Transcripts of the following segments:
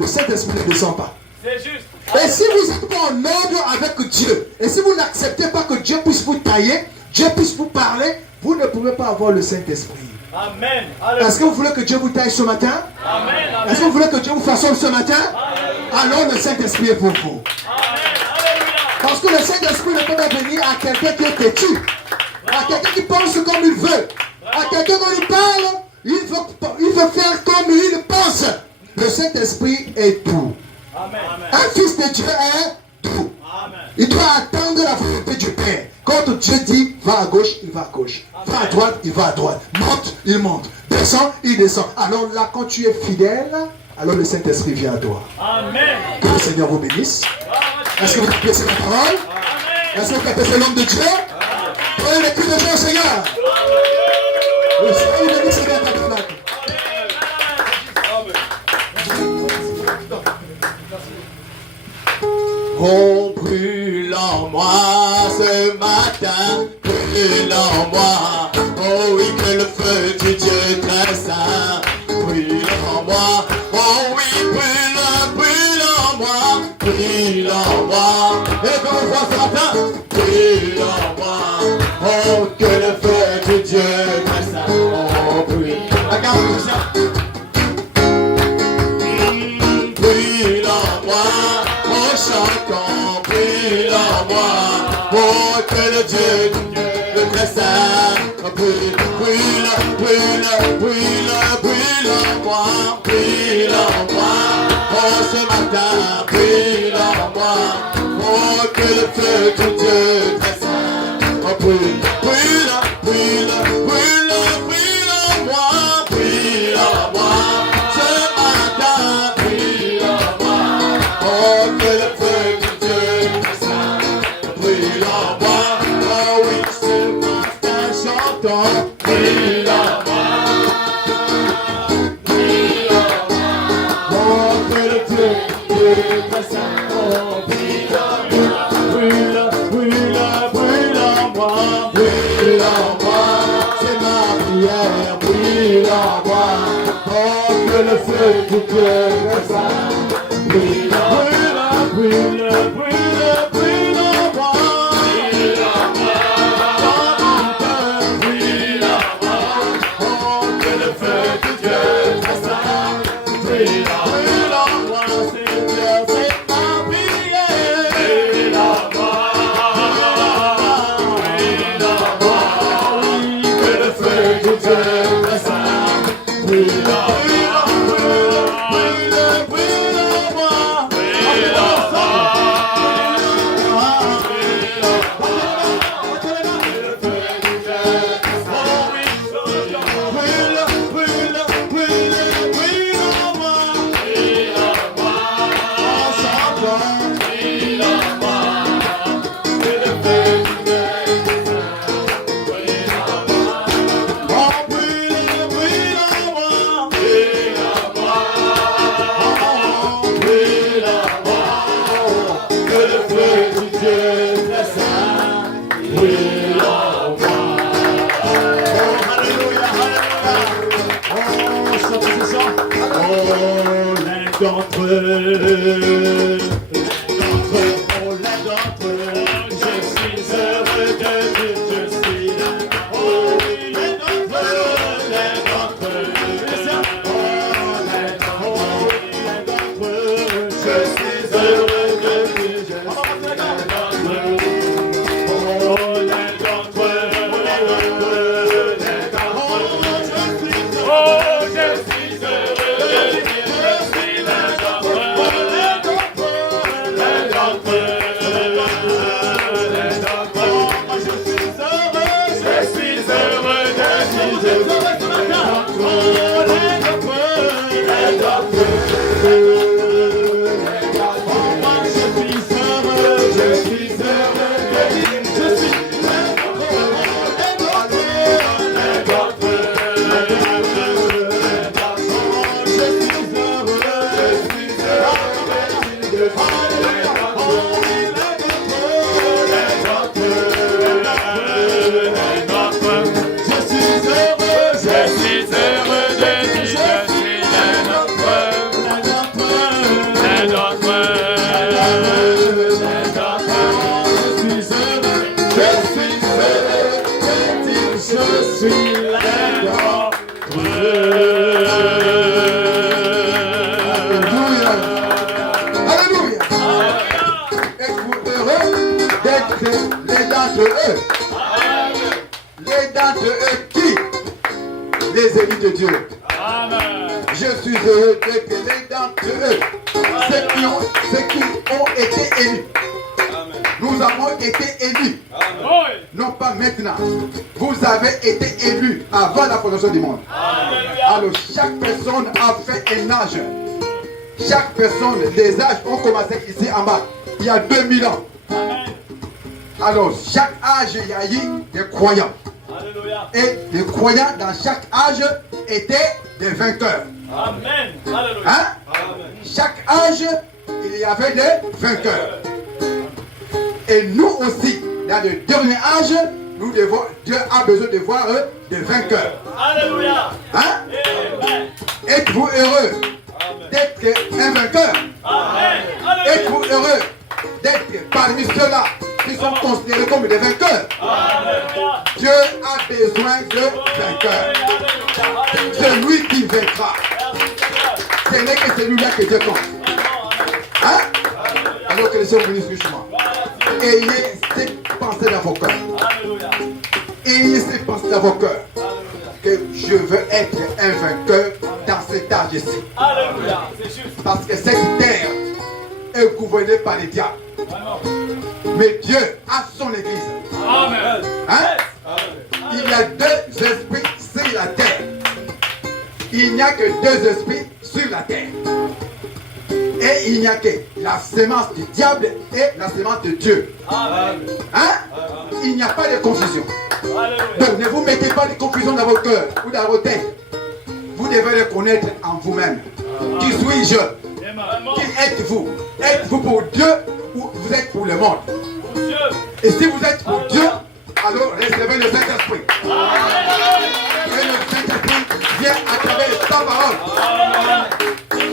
le Saint-Esprit ne descend pas. C'est juste. Et si vous n'êtes pas en ordre avec Dieu, et si vous n'acceptez pas que Dieu puisse vous tailler, Dieu puisse vous parler, vous ne pouvez pas avoir le Saint-Esprit. Amen. Est-ce que vous voulez que Dieu vous taille ce matin? Amen. Est-ce que vous voulez que Dieu vous façonne ce matin? Alors le Saint-Esprit est pour vous. Parce que le Saint-Esprit ne peut pas venir à quelqu'un qui est têtu, à quelqu'un qui pense comme il veut, à quelqu'un qu'on lui parle, il veut faire comme il pense. Le Saint-Esprit est tout. Un fils de Dieu est tout. Il doit attendre la volonté du Père. Quand Dieu dit va à gauche, il va à gauche. Va à droite, il va à droite. Monte, il monte. Descend, il descend. Alors là, quand tu es fidèle, alors le Saint-Esprit vient à toi. Amen. Que le Seigneur vous bénisse. Est-ce que vous appréciez la parole? Est-ce que vous appréciez l'homme de Dieu? Prenez les cris de joie au Seigneur. Le Seigneur vous bénisse, Seigneur, ta flaque. On brûle en moi ce matin, brûle en moi. Oh oui, que le feu du Dieu très saint brûle en moi. Oh oui, brûle en moi, brûle en moi. Et quand on voit ce matin, brûle en moi. Oh, que le feu du Dieu très saint, oh brûle. Regarde ça. Brûle en moi. Chantons, brûle en moi, oh que le Dieu, le très saint, brûle, brûle, brûle, brûle, brûle en moi, brûle en moi, oh ce matin, brûle en moi, oh que le feu de Dieu très saint, brûle, brûle, brûle, brûle, brûle en moi, brûle en moi, ce matin, brûle en moi, oh que le feu de Dieu très saint brûle en moi, oh oui ce matin chantons, brûle en moi, brûle en moi, oh que le Dieu très saint, oh brûle en moi, brûle, brûle, brûle en moi, brûle en moi, c'est ma prière, brûle en moi, oh que le feu de Dieu très saint brûle en moi. Brûle, brûle, brûle en moi. Brûle en moi. Dans mon cœur, brûle en moi. Oh, que le feu de Dieu très saint brûle en moi, Seigneur, c'est ma prière. Brûle en moi. Brûle en moi. Oui, que le feu de Dieu très saint brûle en moi. D'entre eux, d'entre eux, je suis heureux de Dieu, je suis là. Oh oui, d'entre eux, je suis heureux de Dieu, je suis là. Oh, d'entre eux, oh, je suis heureux de Dieu. Je suis heureux de Dieu, je suis bénis de Dieu. Je suis heureux d'être l'un d'entre eux. Ceux qui ont été élus. Nous avons été élus. Non pas maintenant. Vous avez été élus avant la fondation du monde. Alors chaque personne a fait un âge. Chaque personne, les âges ont commencé ici en bas. Il y a 2000 ans. Alors chaque âge, il y a eu des croyants. Et les croyants dans chaque âge étaient des vainqueurs. Amen. Hein? Chaque âge, il y avait des vainqueurs. Et nous aussi, dans le dernier âge, Dieu a besoin de voir des vainqueurs. Alléluia. Hein? Êtes-vous heureux d'être un vainqueur? Amen. Êtes-vous heureux d'être parmi ceux-là qui sont considérés comme des vainqueurs? Alléluia. Dieu a besoin de vainqueurs. Celui qui vaincra, ce n'est que celui-là que Dieu compte. Hein? Alors que les sœurs bénissent richement. Ayez ces pensées dans vos cœurs. Ayez ces pensées dans vos cœurs. Que je veux être un vainqueur dans cet âge-ci. Alléluia. C'est juste. Parce que cette terre est gouvernée par les diables. Mais Dieu a son église. Amen. Hein? Il y a deux esprits sur la terre. Il n'y a que deux esprits sur la terre. Et il n'y a que la sémence du diable et la sémence de Dieu. Amen. Hein? Il n'y a pas de confusion. Alléluia. Donc ne vous mettez pas de confusion dans vos cœurs ou dans vos têtes. Vous devez le connaître en vous-même. Qui suis-je? Qui êtes-vous? Êtes-vous pour Dieu ou vous êtes pour le monde? Pour Dieu. Et si vous êtes pour Dieu, alors recevez le Saint-Esprit. Et le Saint-Esprit vient à travers sa parole.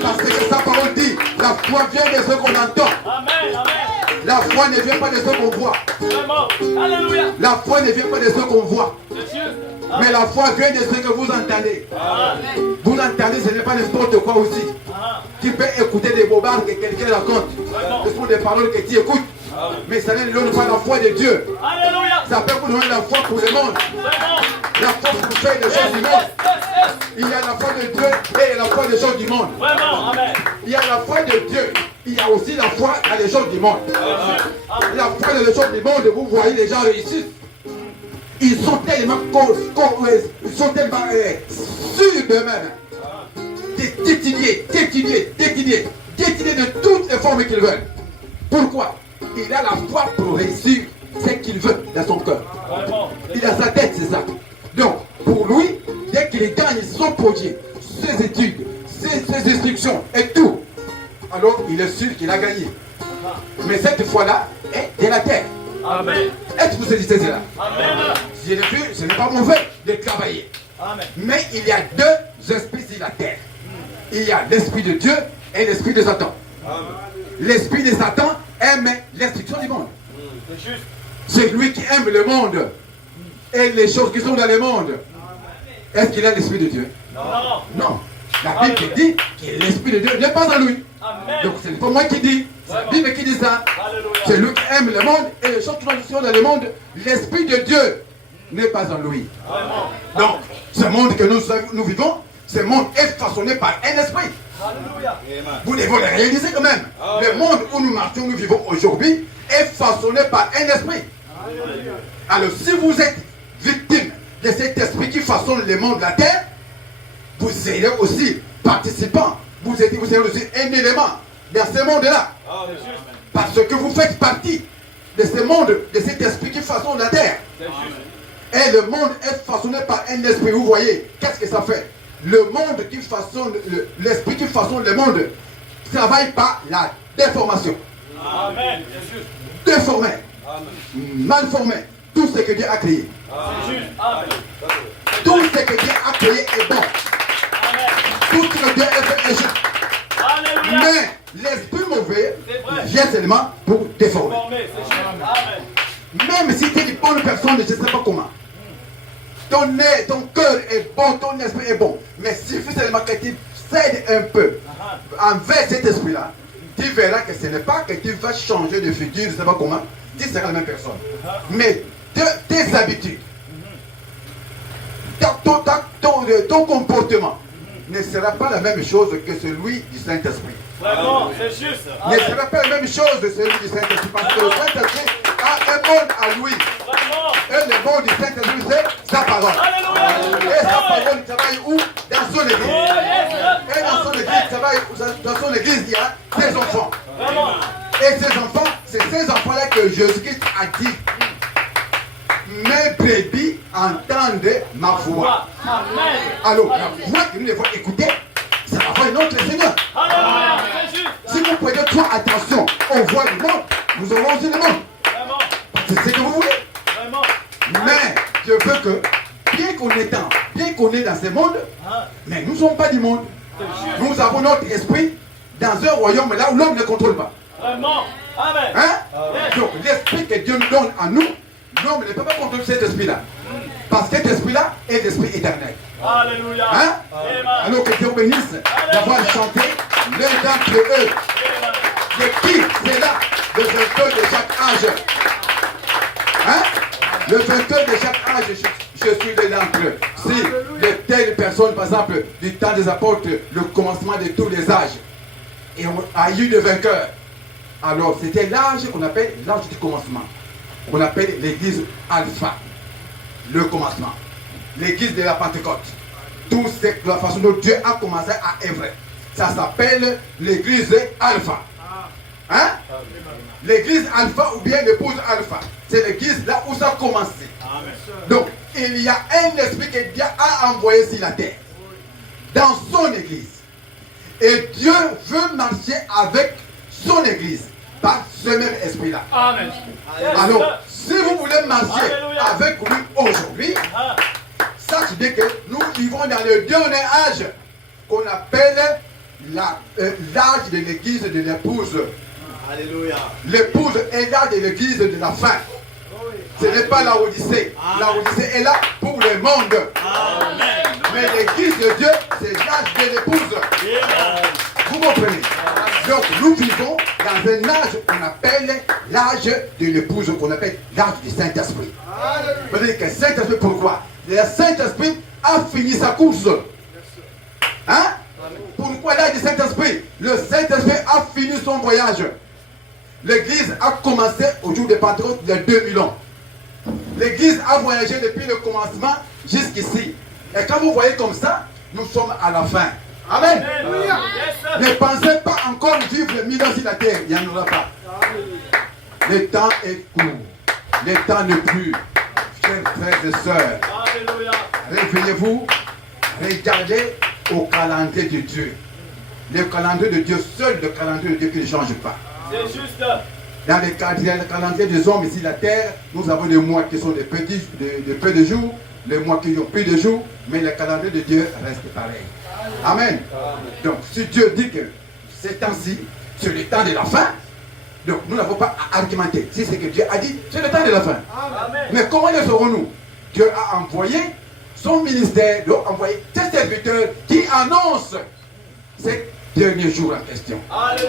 Parce que sa parole dit, la foi vient de ce qu'on entend. Amen. Amen. La foi ne vient pas de ce qu'on voit. Vraiment. Alléluia. La foi ne vient pas de ce qu'on voit. C'est juste. Mais la foi vient de ce que vous entendez. Vous entendez, ce n'est pas n'importe quoi aussi. Tu peux écouter des bobards que quelqu'un raconte. Ce sont des paroles que tu écoutes. Mais ça ne donne pas la foi de Dieu. Alléluia. Ça peut vous donner la foi pour le monde. Vraiment. La foi pour faire des choses du monde. Il y a la foi de Dieu et la foi des choses du monde. Vraiment. Amen. Il y a la foi de Dieu. Il y a aussi la foi dans les choses du monde. La foi dans les choses du monde, vous voyez les gens réussissent. Ils sont tellement, sûrs d'eux-mêmes. Détinés de toutes les formes qu'ils veulent. Pourquoi? Il a la foi pour réussir ce qu'il veut dans son cœur. Il a sa tête, c'est ça. Donc, pour lui, dès qu'il gagne son projet, ses études, ses instructions et tout, alors il est sûr qu'il a gagné. Mais cette foi-là est de la terre. Amen. Est-ce que vous saisissez cela? Amen. Ce n'est pas mauvais de travailler. Amen. Mais il y a deux esprits sur la terre. Il y a l'esprit de Dieu et l'esprit de Satan. L'esprit de Satan aime l'instruction du monde. C'est juste. C'est lui qui aime le monde et les choses qui sont dans le monde. Est-ce qu'il a l'esprit de Dieu? Non. Non. La Bible dit que l'esprit de Dieu n'est pas en lui. Amen. Donc ce n'est pas moi qui dis. C'est la Bible qui dit ça. Alléluia. C'est lui qui aime le monde et les choses qui sont dans le monde. L'esprit de Dieu n'est pas en lui. Vraiment. Donc, ce monde que nous vivons, ce monde est façonné par un esprit. Alléluia. Vous devez le réaliser quand même. Le monde où nous marchons, nous vivons aujourd'hui, est façonné par un esprit. Alors, si vous êtes victime de cet esprit qui façonne le monde de la terre, vous serez aussi participant. Vous serez aussi un élément dans ce monde-là. Parce que vous faites partie de ce monde, de cet esprit qui façonne la terre. Et le monde est façonné par un esprit. Vous voyez, qu'est-ce que ça fait? Le monde qui façonne, l'esprit qui façonne le monde travaille par la déformation. Amen. Déformé, mal formé, tout ce que Dieu a créé. C'est juste. Amen. Tout ce que Dieu a créé est bon. Amen. Tout ce que Dieu a fait est juste. Alléluia. Mais l'esprit mauvais C'est vrai. vient seulement pour déformer. Formé. C'est juste. Amen. Même si tu es une bonne personne, je ne sais pas comment. Ton cœur est bon, ton esprit est bon. Mais si seulement que tu cèdes un peu envers cet esprit-là, tu verras que ce n'est pas que tu vas changer de figure, je ne sais pas comment, tu seras la même personne. Mais tes habitudes, ton comportement ne sera pas la même chose que celui du Saint-Esprit. Vraiment, c'est juste. Ne sera pas la même chose de celui du Saint-Esprit. Parce que le Saint-Esprit a un monde à lui. Vraiment. Et le monde du Saint-Esprit, c'est sa parole. Alléluia. Et sa parole travaille où? Dans son église. Et dans son église, travaille, dans son église, il y a ses enfants. Vraiment. Et ces enfants, c'est ces enfants-là que Jésus-Christ a dit. Mes brebis entendent ma voix. Amen. Alors, la voix que nous devons écouter, c'est la voix de notre Seigneur. Alléluia. C'est juste. Si vous prêtez trop attention aux voix du monde, nous aurons aussi le monde. Vraiment. C'est ce que vous voulez. Vraiment. Mais je veux que, bien qu'on est dans ce monde, mais nous ne sommes pas du monde. Nous avons notre esprit dans un royaume là où l'homme ne contrôle pas. Vraiment. Amen. Hein? Donc l'esprit que Dieu nous donne à nous, l'homme ne peut pas contrôler cet esprit-là. Parce que cet esprit-là est l'esprit éternel. Alléluia. Hein? Amen. Alors que Dieu bénisse d'avoir chanté l'un d'entre eux. C'est qui? C'est là, le vainqueur de chaque âge. Hein? Le vainqueur de chaque âge, je suis de l'entre eux. Si de telles personnes, par exemple, du temps des apôtres, le commencement de tous les âges, et on a eu de vainqueurs, alors c'était l'âge qu'on appelle l'âge du commencement. On appelle l'église alpha. Le commencement. L'église de la Pentecôte. Tout c'est la façon dont Dieu a commencé à œuvrer. Ça s'appelle l'église alpha. Hein? L'église alpha ou bien l'épouse alpha. C'est l'église là où ça a commencé. Donc, il y a un esprit que Dieu a envoyé sur la terre. Dans son église. Et Dieu veut marcher avec son église. Par ce même esprit-là. Amen. Alors, si vous voulez marcher Alléluia. avec lui aujourd'hui, sachez bien que nous vivons dans le dernier âge qu'on appelle l'âge de l'église de l'épouse. Alléluia. L'épouse est l'âge de l'église de la fin. Ce n'est pas la Odyssée. La Odyssée est là pour le monde. Amen. Mais l'église de Dieu, c'est l'âge de l'épouse. Vous comprenez? Donc nous vivons dans un âge qu'on appelle l'âge de l'épouse, qu'on appelle l'âge du Saint-Esprit. Vous dites que Saint-Esprit, pourquoi? Le Saint-Esprit a fini sa course. Hein? Pourquoi l'âge du Saint-Esprit? Le Saint-Esprit a fini son voyage. L'église a commencé au jour de Pentecôte il y a 2000 ans. L'église a voyagé depuis le commencement jusqu'ici. Et quand vous voyez comme ça, nous sommes à la fin. Amen. Ne pensez pas encore vivre 1000 ans sur la terre. Il n'y en aura pas. Le temps est court. Le temps n'est plus. Chers frères et sœurs, Alléluia. réveillez-vous. Regardez au calendrier de Dieu. Le calendrier de Dieu, seul le calendrier de Dieu qui ne change pas. C'est juste. Dans le calendrier des hommes ici, la terre, nous avons des mois qui sont de peu de jours, les mois qui ont plus de jours, mais le calendrier de Dieu reste pareil. Amen. Donc, si Dieu dit que ces temps-ci, c'est le temps de la fin, donc nous n'avons pas à argumenter. Si c'est que Dieu a dit, c'est le temps de la fin. Amen. Mais comment le saurons-nous? Dieu a envoyé son ministère, doit envoyer ses serviteurs qui annoncent ces derniers jours en question.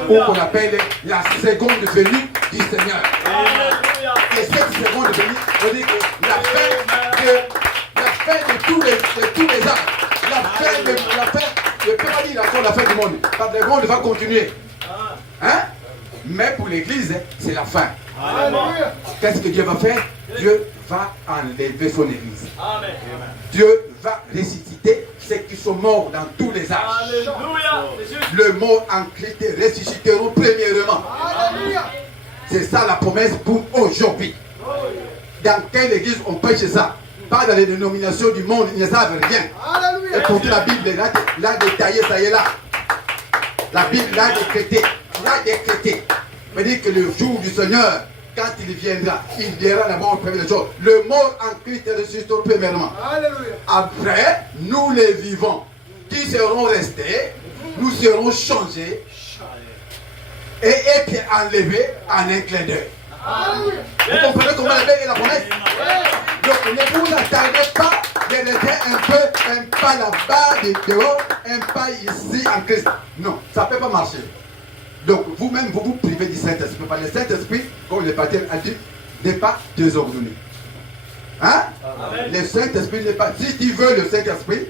Ou qu'on appelle la seconde venue du Seigneur. Alléluia. Et cette seconde venue, on dit que la fin de tous les âges. Je ne peux pas dire encore la fin du monde. Parce que le monde va continuer. Hein? Mais pour l'église, c'est la fin. Alléluia. Qu'est-ce que Dieu va faire? Dieu va enlever son église. Amen. Dieu va ressusciter ceux qui sont morts dans tous les âges. Alléluia. C'est juste. Le mort en Christ ressusciteront premièrement. C'est ça la promesse pour aujourd'hui. Dans quelle église on prêche ça? Pas dans les dénominations du monde, ils ne savent rien. Et pourtant la Bible l'a détaillé, ça y est là. La Bible l'a décrété. Ça veut dire que le jour du Seigneur, quand il viendra, il dira la mort première chose. Le mort en Christ ressuscitera premièrement. Après, nous les vivants, qui serons restés, nous serons changés et être enlevés en un clin d'œil. Vous comprenez comment la Bible est la promesse? Donc ne vous attardez pas de rester un pas là-bas, dehors, un pas ici en Christ. Non, ça ne peut pas marcher. Donc vous-même, vous vous privez du Saint-Esprit. Parce que le Saint-Esprit, comme le patriarche a dit, n'est pas désordonné. Hein? Amen. Le Saint-Esprit n'est pas. Si tu veux le Saint-Esprit,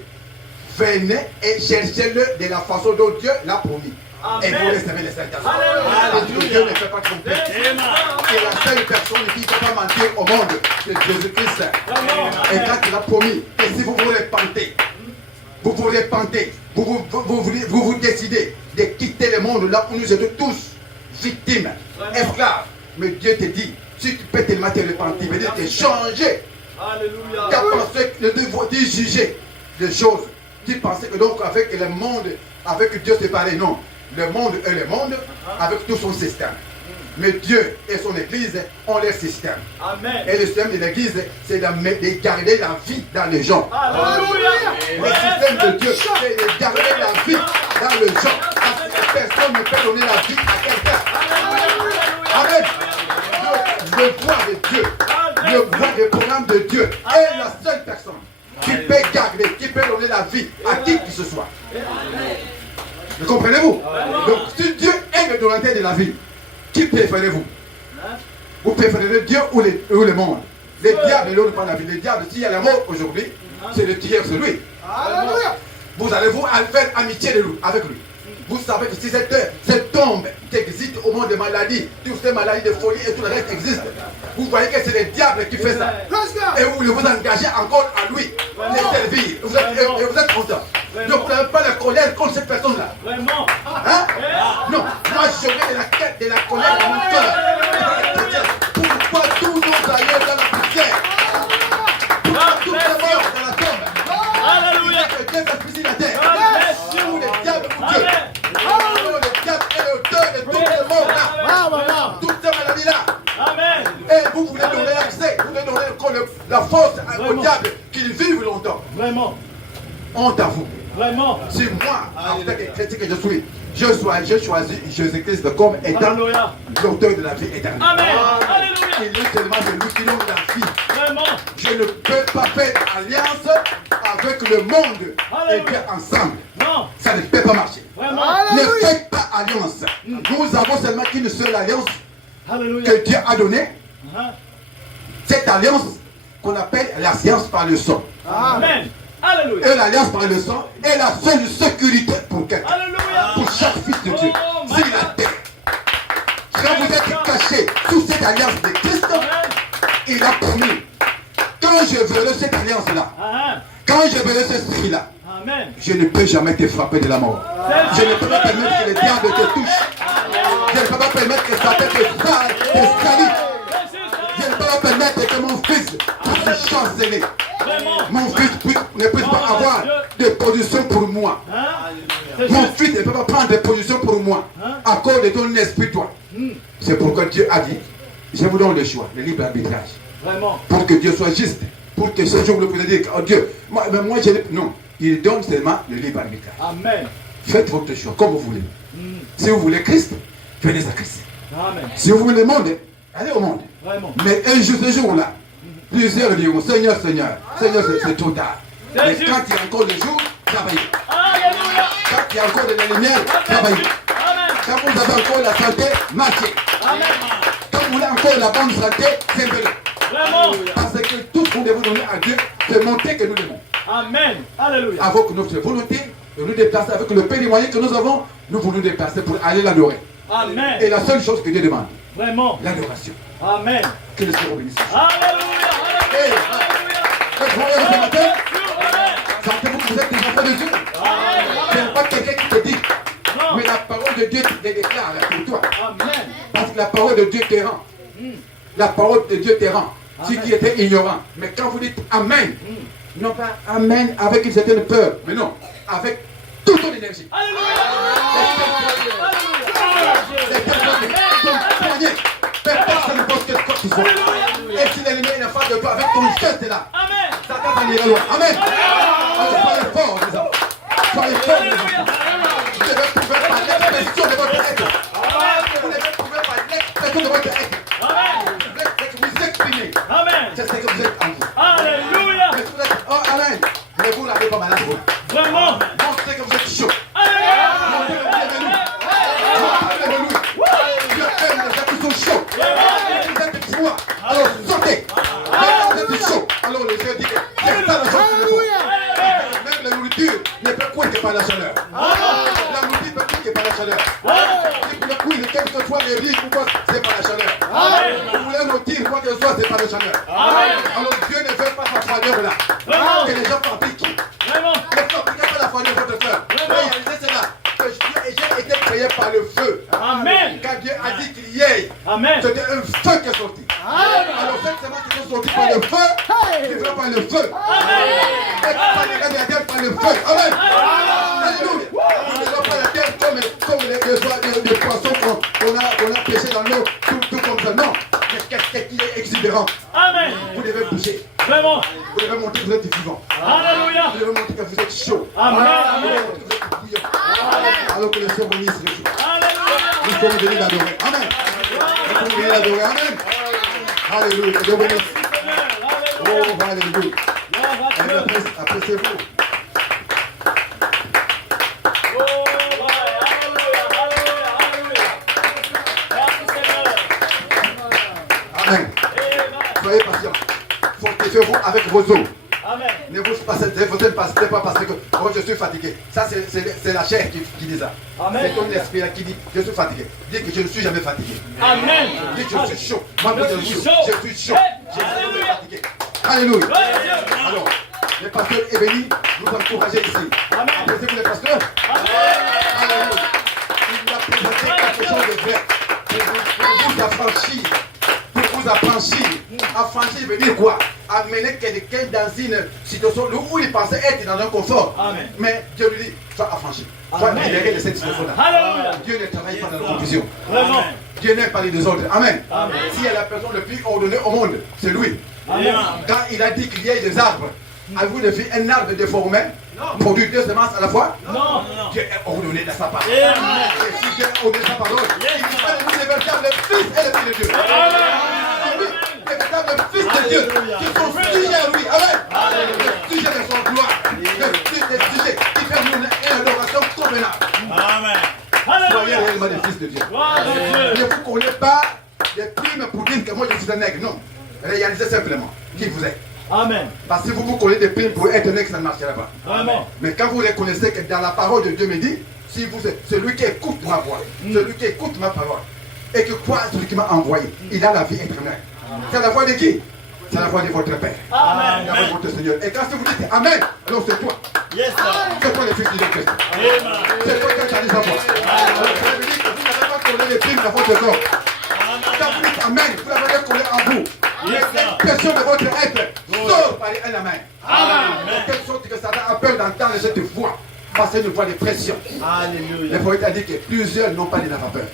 venez et cherchez-le de la façon dont Dieu l'a promis. Amen. Et vous recevez le Saint-Esprit. Alléluia. Parce que Dieu ne fait pas tromper. C'est la seule personne qui ne peut pas mentir au monde, c'est Jésus-Christ. Et quand il a promis, et si vous vous repentez, vous vous décidez de quitter le monde là où nous sommes tous victimes, esclaves. Mais Dieu te dit, si tu peux tellement te repentir, il veut dire te changer. Alléluia. Tu as pensé le devoir de juger les choses. Tu pensais que donc avec le monde, avec Dieu c'est pareil. Non. Le monde est le monde avec tout son système. Mais Dieu et son Église ont leur système. Amen. Et le système de l'Église, c'est de garder la vie dans les gens. Alléluia. Le système de Dieu, c'est de garder la vie dans les gens. Parce que personne ne peut donner la vie à quelqu'un. Amen. Le pouvoir de Dieu, le pouvoir du programme de Dieu est la seule personne qui peut garder, qui peut donner la vie à qui que ce soit. Le comprenez-vous? Donc, si Dieu est le donateur de la vie, qui préférez-vous? Vous préférez Dieu ou le monde? Le diable ne donne pas la vie. Le diable, s'il y a la mort aujourd'hui, c'est le tueur, c'est lui. Vous allez vous faire amitié de lui, avec lui. Vous savez que si cette tombe qui existe au monde des maladies, toutes ces maladies de folie et tout le reste existe, vous voyez que c'est le diable qui fait ça. Et vous vous engagez encore à lui, les servir. Vous êtes content. Donc vous n'avez pas la colère contre cette personne-là. Vraiment. Hein? Non, moi je mets de la colère dans mon cœur. Pourquoi tous nos aïeux dans la poussière? Pourquoi tous les morts dans la tombe? Alléluia. Que Dieu fasse piscine la terre. Amen. Où le diable ou Dieu? Le diable est l'auteur de toutes ces morts-là. Toutes ces maladies-là. Amen. Et vous voulez donner l'accès, vous voulez donner la force au diable qu'il vive longtemps. Vraiment. Honte à vous. Vraiment. Si moi, en tant que chrétien que je suis, j'ai choisi Jésus-Christ comme étant Alléluia. l'auteur de la vie éternelle. Amen. Alléluia. Il est seulement celui qui donne la vie. Vraiment. Je ne peux pas faire alliance avec le monde et bien ensemble. Non. Ça ne peut pas marcher. Vraiment. Ne faites pas alliance. Nous avons seulement qu'une seule alliance Alléluia. que Dieu a donnée. Hein? Cette alliance qu'on appelle l'alliance par le sang. Amen. Alléluia. Et l'alliance par le sang est la seule sécurité pour quelqu'un. Alléluia. Pour chaque fils de Dieu. Oh, my C'est God. la terre. Quand vous êtes caché sous cette alliance de Christ, il a promis. Quand je verrai cette alliance-là, Amen. quand je verrai ce esprit-là, Amen. je ne peux jamais te frapper de la mort. Je ne peux pas permettre que le diable te touche. Je ne peux pas permettre que Satan te salit. Je ne peux pas permettre que mon fils puisse chanceler. Mon fils ne puisse pas avoir de position pour moi. Mon fils ne peut pas prendre de position pour moi à cause de ton esprit, toi. C'est pourquoi Dieu a dit, je vous donne le choix, le libre arbitrage. Vraiment. Pour que Dieu soit juste. Pour que ce jour vous pouvez dire, oh Dieu, moi je n'ai... Non, il donne seulement le libre arbitrage. Amen. Faites votre choix comme vous voulez. Si vous voulez Christ, venez à Christ. Amen. Si vous voulez le monde, allez au monde. Vraiment. Mais un jour, ce jour-là, plusieurs diront, Seigneur, Seigneur, Seigneur, c'est trop tard. Mais quand il y a encore le jour, travaillez. Alléluia. Quand il y a encore de la lumière, travaillez. Amen. Quand vous avez encore la santé, marchez. Amen. Quand vous avez encore la bonne santé, servez-le. Vraiment. Parce que tout ce qu'on devait donner à Dieu, c'est montrer que nous l'aimons. Amen. Alléluia. Avec notre volonté, de nous déplacer avec le peu des moyens que nous avons, nous voulons nous déplacer pour aller l'adorer. Amen. Et la seule chose que Dieu demande, Vraiment. l'adoration. Amen. Que le Seigneur bénisse. Alléluia. Hey. Alléluia. Le croyant ce matin, Amen. sentez-vous que vous êtes des enfants de Dieu. Amen. Ce n'est pas quelqu'un qui te dit, Non. mais la parole de Dieu te déclare pour toi. Amen. Parce que la parole de Dieu te rend. La parole de Dieu te rend. Ce qui était ignorant. Mais quand vous dites Amen, non pas Amen avec une certaine peur, mais non, avec toute ton énergie. Alléluia. C'est personne ne pense que quoi que ce soit. Et si l'ennemi n'a pas de toi avec ton geste là, Amen. Satan va aller loin. Amen. Soyez forts, les enfants. Soyez forts, les enfants. Vous devez prouver par l'expression de votre être. Vous devez prouver par l'expression de votre être. Vous exprimez. Amen. C'est ce que vous êtes en vous. Alléluia. Mais si vous êtes, oh Amen. Mais vous n'avez pas malade. Vraiment. Montrez que vous êtes chaud. Alléluia. Montrez que vous êtes de nous. Montrez de nous. Dieu aime les gens qui sont chauds. Vous êtes froids. Alors sautez. Vous êtes chaud. par la chaleur. La multiplication par la chaleur. Si vous voulez cuire quel que soit les riz, c'est par la chaleur. Vous voulez rôtir quoi que ce soit, c'est par la chaleur. Alors Dieu ne veut pas sa froideur là. Que les gens fabriquent. Vraiment. Ne fabriquez pas la froideur de votre cœur. Réalisez cela. Que j'ai été créé par le feu. Amen. Quand Dieu a dit qu'il y ait, Amen. c'était un feu qui est sorti. Alors cette semaine qui sont sortis par le feu, tu feras par le feu. Et pas les radiateurs par le feu. Amen. Alléluia. On ne doit pas la terre comme les poissons qu'on a pêchés dans l'eau, tout comme ça. Non. Mais qu'est-ce qui est exubérant? Amen. Vous devez bouger. Vraiment. Vous devez montrer que vous êtes vivant. Alléluia. Vous devez montrer que vous êtes chaud. Amen. Vous devez montrer que vous êtes bouillant. Alors que le Seigneur bénisse les choses. Alléluia. Nous sommes venus l'adorer. Amen. Nous sommes venus l'adorer. Amen. Alléluia. Que Dieu bénisse. Oh, alléluia. Appréciez-vous. Amen. Soyez patients. Fortifiez-vous avec vos os. Amen. Ne vous passez pas parce que oh, je suis fatigué. Ça, c'est la chair qui dit ça. Amen. C'est comme l'esprit qui dit je suis fatigué. Dis que je ne suis jamais fatigué. Amen. Dis que je suis chaud. Moi, je suis chaud. Je suis chaud. Je suis jamais fatigué. Alléluia. Alors, les pasteurs est béni, nous encourager ici. Appréciez-vous les pasteurs? Alléluia. Il nous a présenté quelque chose de vrai. Pour vous affranchir. Pour vous affranchir. Affranchir veut dire quoi? Amener quelqu'un dans une situation où il pensait être dans un confort. Amen. Mais Dieu lui dit, sois affranchi. Sois libéré de cette situation-là. Alléluia. Dieu ne travaille pas dans la confusion. Vraiment. Dieu n'aime pas les désordres. Amen. Amen. S'il y a la personne le plus ordonnée au monde, c'est lui. Amen. Quand il a dit qu'il y ait des arbres, avez-vous vu un arbre déformé produit 2 semences à la fois? Non. Dieu est ordonné dans sa part. Amen. Et si Dieu est ordonné dans sa parole, il dit pas de nous les véritables fils et les filles de Dieu. Amen. Les véritables fils de Dieu qui sont sujets à lui. Amen. Les sujets de son gloire. Les sujets qui font une adoration convenable. Amen. Soyez Alléluia. réellement des fils de Dieu. Gloire à Dieu. Ne vous connaissez pas des primes pour dire que moi je suis un nègre. Non. Réalisez simplement qui vous êtes. Amen. Parce que si vous connaissez des primes pour être un nègre, ça ne marchera pas. Vraiment. Mais quand vous reconnaissez que dans la parole de Dieu me dit, si vous êtes celui qui écoute ma voix, celui qui écoute ma parole, et que croit celui qui m'a envoyé, il a la vie éternelle. C'est la voix de qui? C'est la voix de votre Père. Amen. La voix de votre Seigneur. Et quand vous dites Amen, alors c'est toi. Yes, sir. C'est toi le fils de Dieu. Amen. C'est toi qui as dit sa voix. Alors ça veut dire que vous n'avez pas collé les primes dans votre corps. Quand vous dites Amen, vous l'avez collé en vous. L'expression de votre être sort par un Amen. Amen. De telle sorte que Satan a peur d'entendre cette voix. Parce que c'est une voix de pression. Alléluia. Le poète a dit que plusieurs n'ont pas de la vapeur.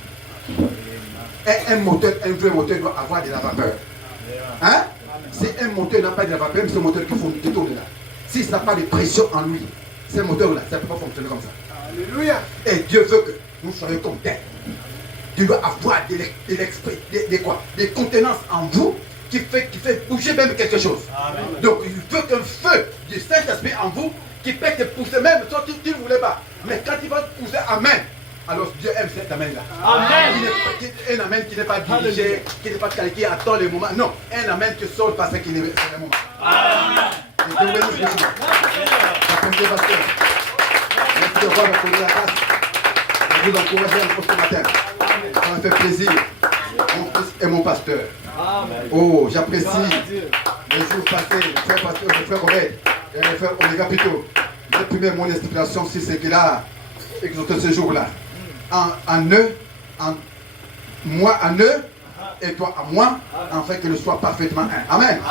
Et un moteur, un vrai moteur doit avoir de la vapeur. Hein? Si un moteur n'a pas de la vapeur, c'est un moteur qui tourne là. Si ça n'a pas de pression en lui, ce moteur-là, ça ne peut pas fonctionner comme ça. Alléluia. Et Dieu veut que nous soyons comme tel. Dieu doit avoir de l'esprit, des contenances en vous qui fait bouger même quelque chose. Amen. Donc il veut qu'un feu du Saint-Esprit en vous qui peut te pousser même si tu ne voulais pas. Mais quand il va te pousser, Amen. Alors Dieu aime cet Amen-là. Amen. Un Amen qui n'est pas dirigé, qui n'est pas calqué, qui attend le moment. Non, un Amen qui sort parce qu'il est le moment. Amen. Et Dieu bénisse les choses. Appréciez pasteur. Merci de voir m'accorder la grâce. Je vous encourage encore ce matin. Ça me fait plaisir. Mon fils et mon pasteur. Amen. Oh, j'apprécie les jours passés, le frère pasteur, le frère Obed et le frère Omega Pito. J'ai exprimé mon inspiration sur ce qu'il a exhorté ce jour-là. En eux, en moi en eux, et toi à moi, afin que nous soyons parfaitement un. Amen.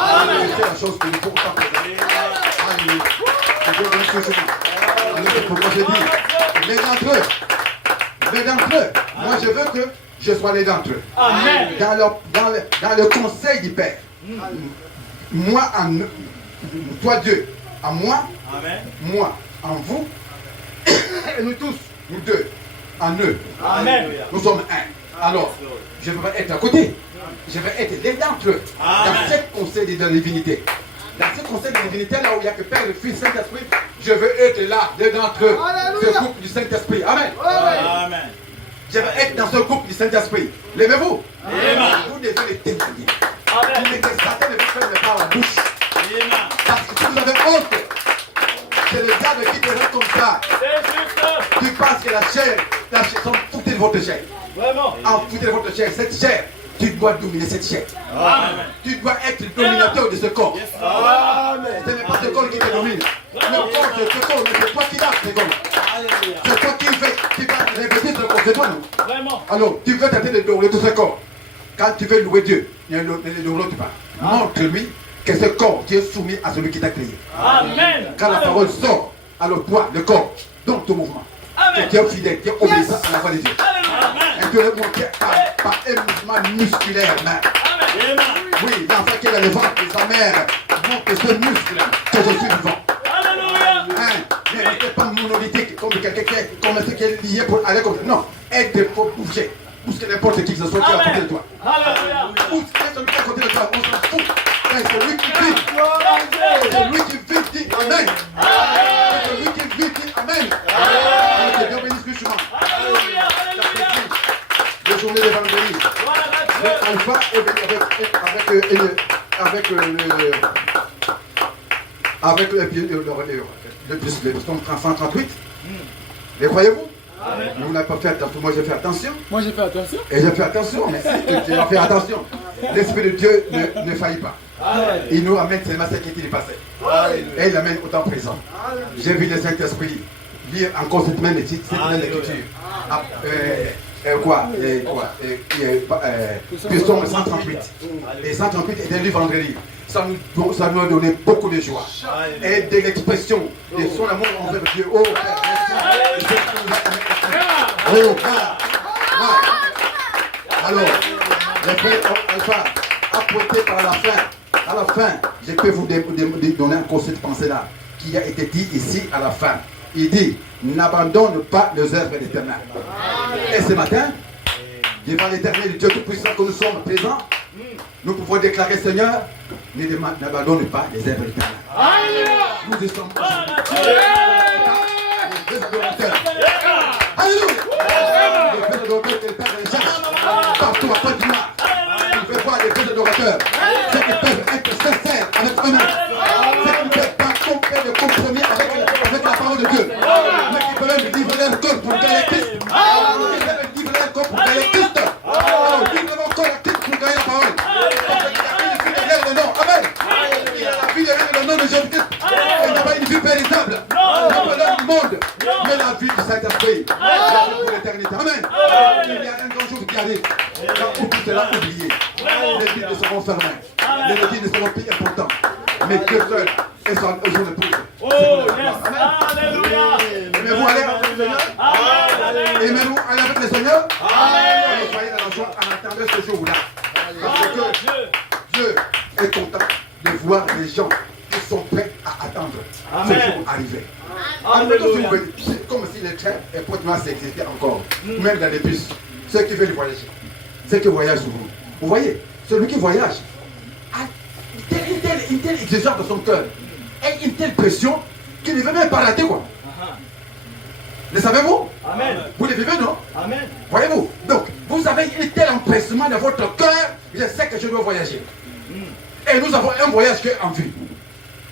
C'est la chose que nous faut autant présenter. Alléluia. Que Dieu bénisse toujours. C'est pourquoi je dis, les d'entre eux, moi je veux que je sois les d'entre eux. Amen. Dans le conseil du Père. Moi en eux, toi Dieu, à moi, Amen. moi en vous, et nous tous, nous deux, en eux. Amen. Nous sommes un. Alors, je ne veux pas être à côté. Je veux être l'un d'entre eux. Dans ce conseil de la divinité. Dans ce conseil de la divinité, là où il n'y a que Père, le Fils, Saint-Esprit, je veux être là, l'un d'entre eux. Ce couple du Saint-Esprit. Amen. Amen. Je veux être dans ce couple du Saint-Esprit. Levez-vous. Amen. Vous devez les témoigner. Amen. Vous ne Satan ne vous fait pas la bouche. Amen. Parce que si vous avez honte, c'est le diable qui te rend comme ça. C'est sûr. la chair, foutez de votre chair. Vraiment. Foutez de votre chair, cette chair. Tu dois dominer cette chair. Amen. Tu dois être dominateur de ce corps. Ce n'est pas ce corps qui te domine. Le corps, c'est ce corps, mais c'est toi qui l'as, ce corps. C'est toi qui vas répéter ce corps. C'est toi, non? Vraiment. Alors, tu veux tenter de dominer tout ce corps. Quand tu veux louer Dieu, ne l'autre pas. Montre-lui que ce corps, tu es soumis à celui qui t'a créé. Amen. Quand la parole sort, alors toi, le corps, donc ton mouvement. Amen. Et tu es fidèle, tu es obéissant à la voix de Dieu. Alléluia. Et tu le montres par un mouvement musculaire même. Amen. Oui, l'enfant qui est dans le ventre de sa mère montre ce muscle que je suis vivant. Alléluia. Hein? Ne restez pas monolithique comme quelqu'un comme ce qui est lié pour aller comme ça. Non, aide pour bouger. Bousquer n'importe qui que ce soit qui est à côté de toi. Alléluia. Bousquer celui qui est à côté de toi, on s'en fout. C'est celui qui vit. C'est celui qui vit, dit Amen. C'est celui qui vit, dit Amen. Que Dieu bénisse plus souvent. Alléluia. Alléluia. Les journées de vendredi. Alpha est venu avec le psaume 138. Les croyez-vous? Vous n'avez pas fait attention. Moi j'ai fait attention. Moi j'ai fait attention. Et j'ai fait attention. J'ai fait attention. L'Esprit de Dieu ne faillit pas. Il nous amène seulement ce qui est passé. Et il l'amène au temps présent. J'ai vu le Saint-Esprit lire encore cette même écriture. Psaume 138. Et 138 était lu vendredi. Ça nous a donné beaucoup de joie. Et de l'expression de son amour envers Dieu. Oh Père, merci. Oh Père. Alors, le frère Alpha a pointé par la fin. À la fin, je peux vous donner encore cette pensée-là qui a été dit ici à la fin. Il dit, n'abandonne pas les œuvres de l'Éternel. Et ce matin, devant l'Éternel, Dieu Tout-Puissant que nous sommes présents, nous pouvons déclarer, Seigneur, n'abandonne pas les œuvres de l'Éternel. Nous y sommes. Alléluia. Les feux d'adorateurs que le Père recherche partout à côté de moi. Il veut voir les feux d'adorateurs. Ceux qui peuvent être sincères avec eux-mêmes. Ceux qui ne peuvent pas faire de compromis avec la parole de Dieu. Mais qui peuvent même livrer leur corps pour gagner Christ. Qui peuvent livrer leur corps pour gagner Christ. Alors, livrer leur corps à Christ pour gagner la parole. Parce qu'il a une vie derrière le nom. Amen. Il a la vie derrière le nom de Jésus-Christ. Il n'a pas une vie véritable. Il n'a pas l'homme du monde. Mais la vie du Saint-Esprit. Pour l'éternité. Amen. Il y a un grand jour qui arrive. Quand tout sera oublié. Les vies ne seront fermées. Les vies ne seront plus importantes. Mais Dieu seul est son épouse. Oh, yes. Alléluia. Aimez-vous aller avec le Seigneur? Aimez-vous aller avec le Seigneur? Amen. Soyez dans la joie en attendant ce jour-là. Parce que Dieu est content de voir les gens qui sont prêts à attendre ce jour arriver. C'est comme si le train est pratiquement existait encore. Même dans les bus. Ceux qui veulent voyager. Ceux qui voyagent souvent. Vous voyez, celui qui voyage a une telle exigence de son cœur et une telle pression qu'il ne veut même pas rater quoi. Le savez-vous? Amen. Vous le vivez, non? Amen. Voyez-vous? Donc, vous avez un tel empressement dans votre cœur, je sais que je dois voyager. Et nous avons un voyage qui est en vue.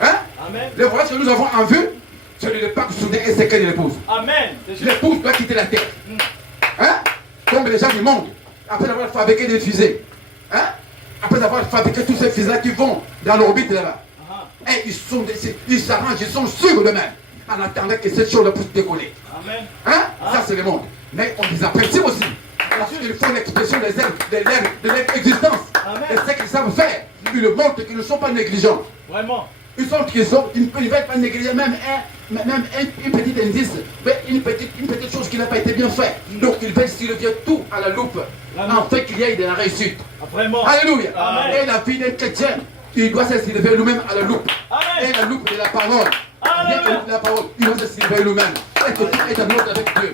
Hein? Amen. Le voyage que nous avons en vue, c'est le départ soudain et secret de l'épouse. Amen. L'épouse doit quitter la terre. Hein? Comme les gens du monde, après avoir fabriqué des fusées. Hein? Après avoir fabriqué tous ces fusées qui vont dans l'orbite là-bas. Et ils s'arrangent, ils sont sûrs d'eux-mêmes. En attendant que cette chose puisse décoller. Amen. Hein? Ça c'est le monde. Mais on les apprécie aussi. Parce qu'il faut l'expression de leur existence. Et ce qu'ils savent faire. Ils le montrent qu'ils ne sont pas négligents. Vraiment. Ils ne veulent pas négliger même un petit indice, une petite chose qui n'a pas été bien faite. Donc ils veulent s'élever tout à la loupe, afin qu'il y ait de la réussite. Vraiment. Alléluia. Amen. Et la vie d'un chrétien, il doit s'élever lui-même à la loupe. Amen. Et la loupe de la parole. Bien que la parole, il doit s'élever lui-même. Et que tu es un autre avec Dieu.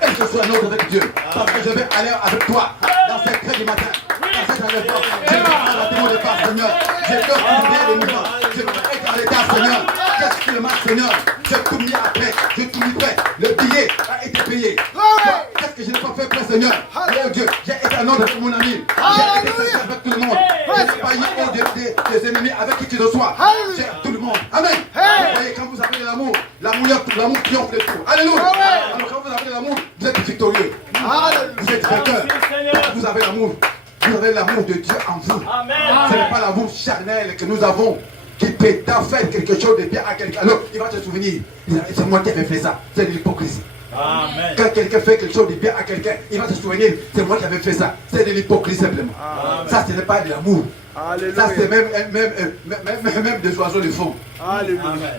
Et que tu sois un autre avec Dieu. Parce que je vais aller avec toi dans cette crête du matin. Dans cette enlèvement. Je vais prendre la témoin de part, Seigneur. Je dois couvrir les mouvements. Je dois être en l'état, Seigneur. Qu'est-ce qui me marche, Seigneur? J'ai tout mis après. J'ai tout mis prêt. Le billet a été payé. Qu'est-ce que je n'ai pas fait pour Seigneur? Oh Dieu, j'ai été un ordre pour mon ami. J'ai été sincère avec tout le monde. Je n'ai pas eu des ennemis avec qui tu le sois. J'ai tout le monde. Amen. Vous voyez, quand vous avez de l'amour, L'amour triomphe de tout. Alléluia. Alors quand vous avez l'amour, vous êtes victorieux. Vous êtes vainqueur. Vous avez l'amour. Vous avez l'amour de Dieu en vous. Ce n'est pas l'amour charnel que nous avons qui peut faire quelque chose de bien à quelqu'un. Alors, il va te souvenir. C'est moi qui avais fait ça. C'est de l'hypocrisie. Amen. Quand quelqu'un fait quelque chose de bien à quelqu'un, il va se souvenir. C'est moi qui avais fait ça. C'est de l'hypocrisie simplement. Amen. Ça, ce n'est pas de l'amour. Ça, c'est même des oiseaux de fond.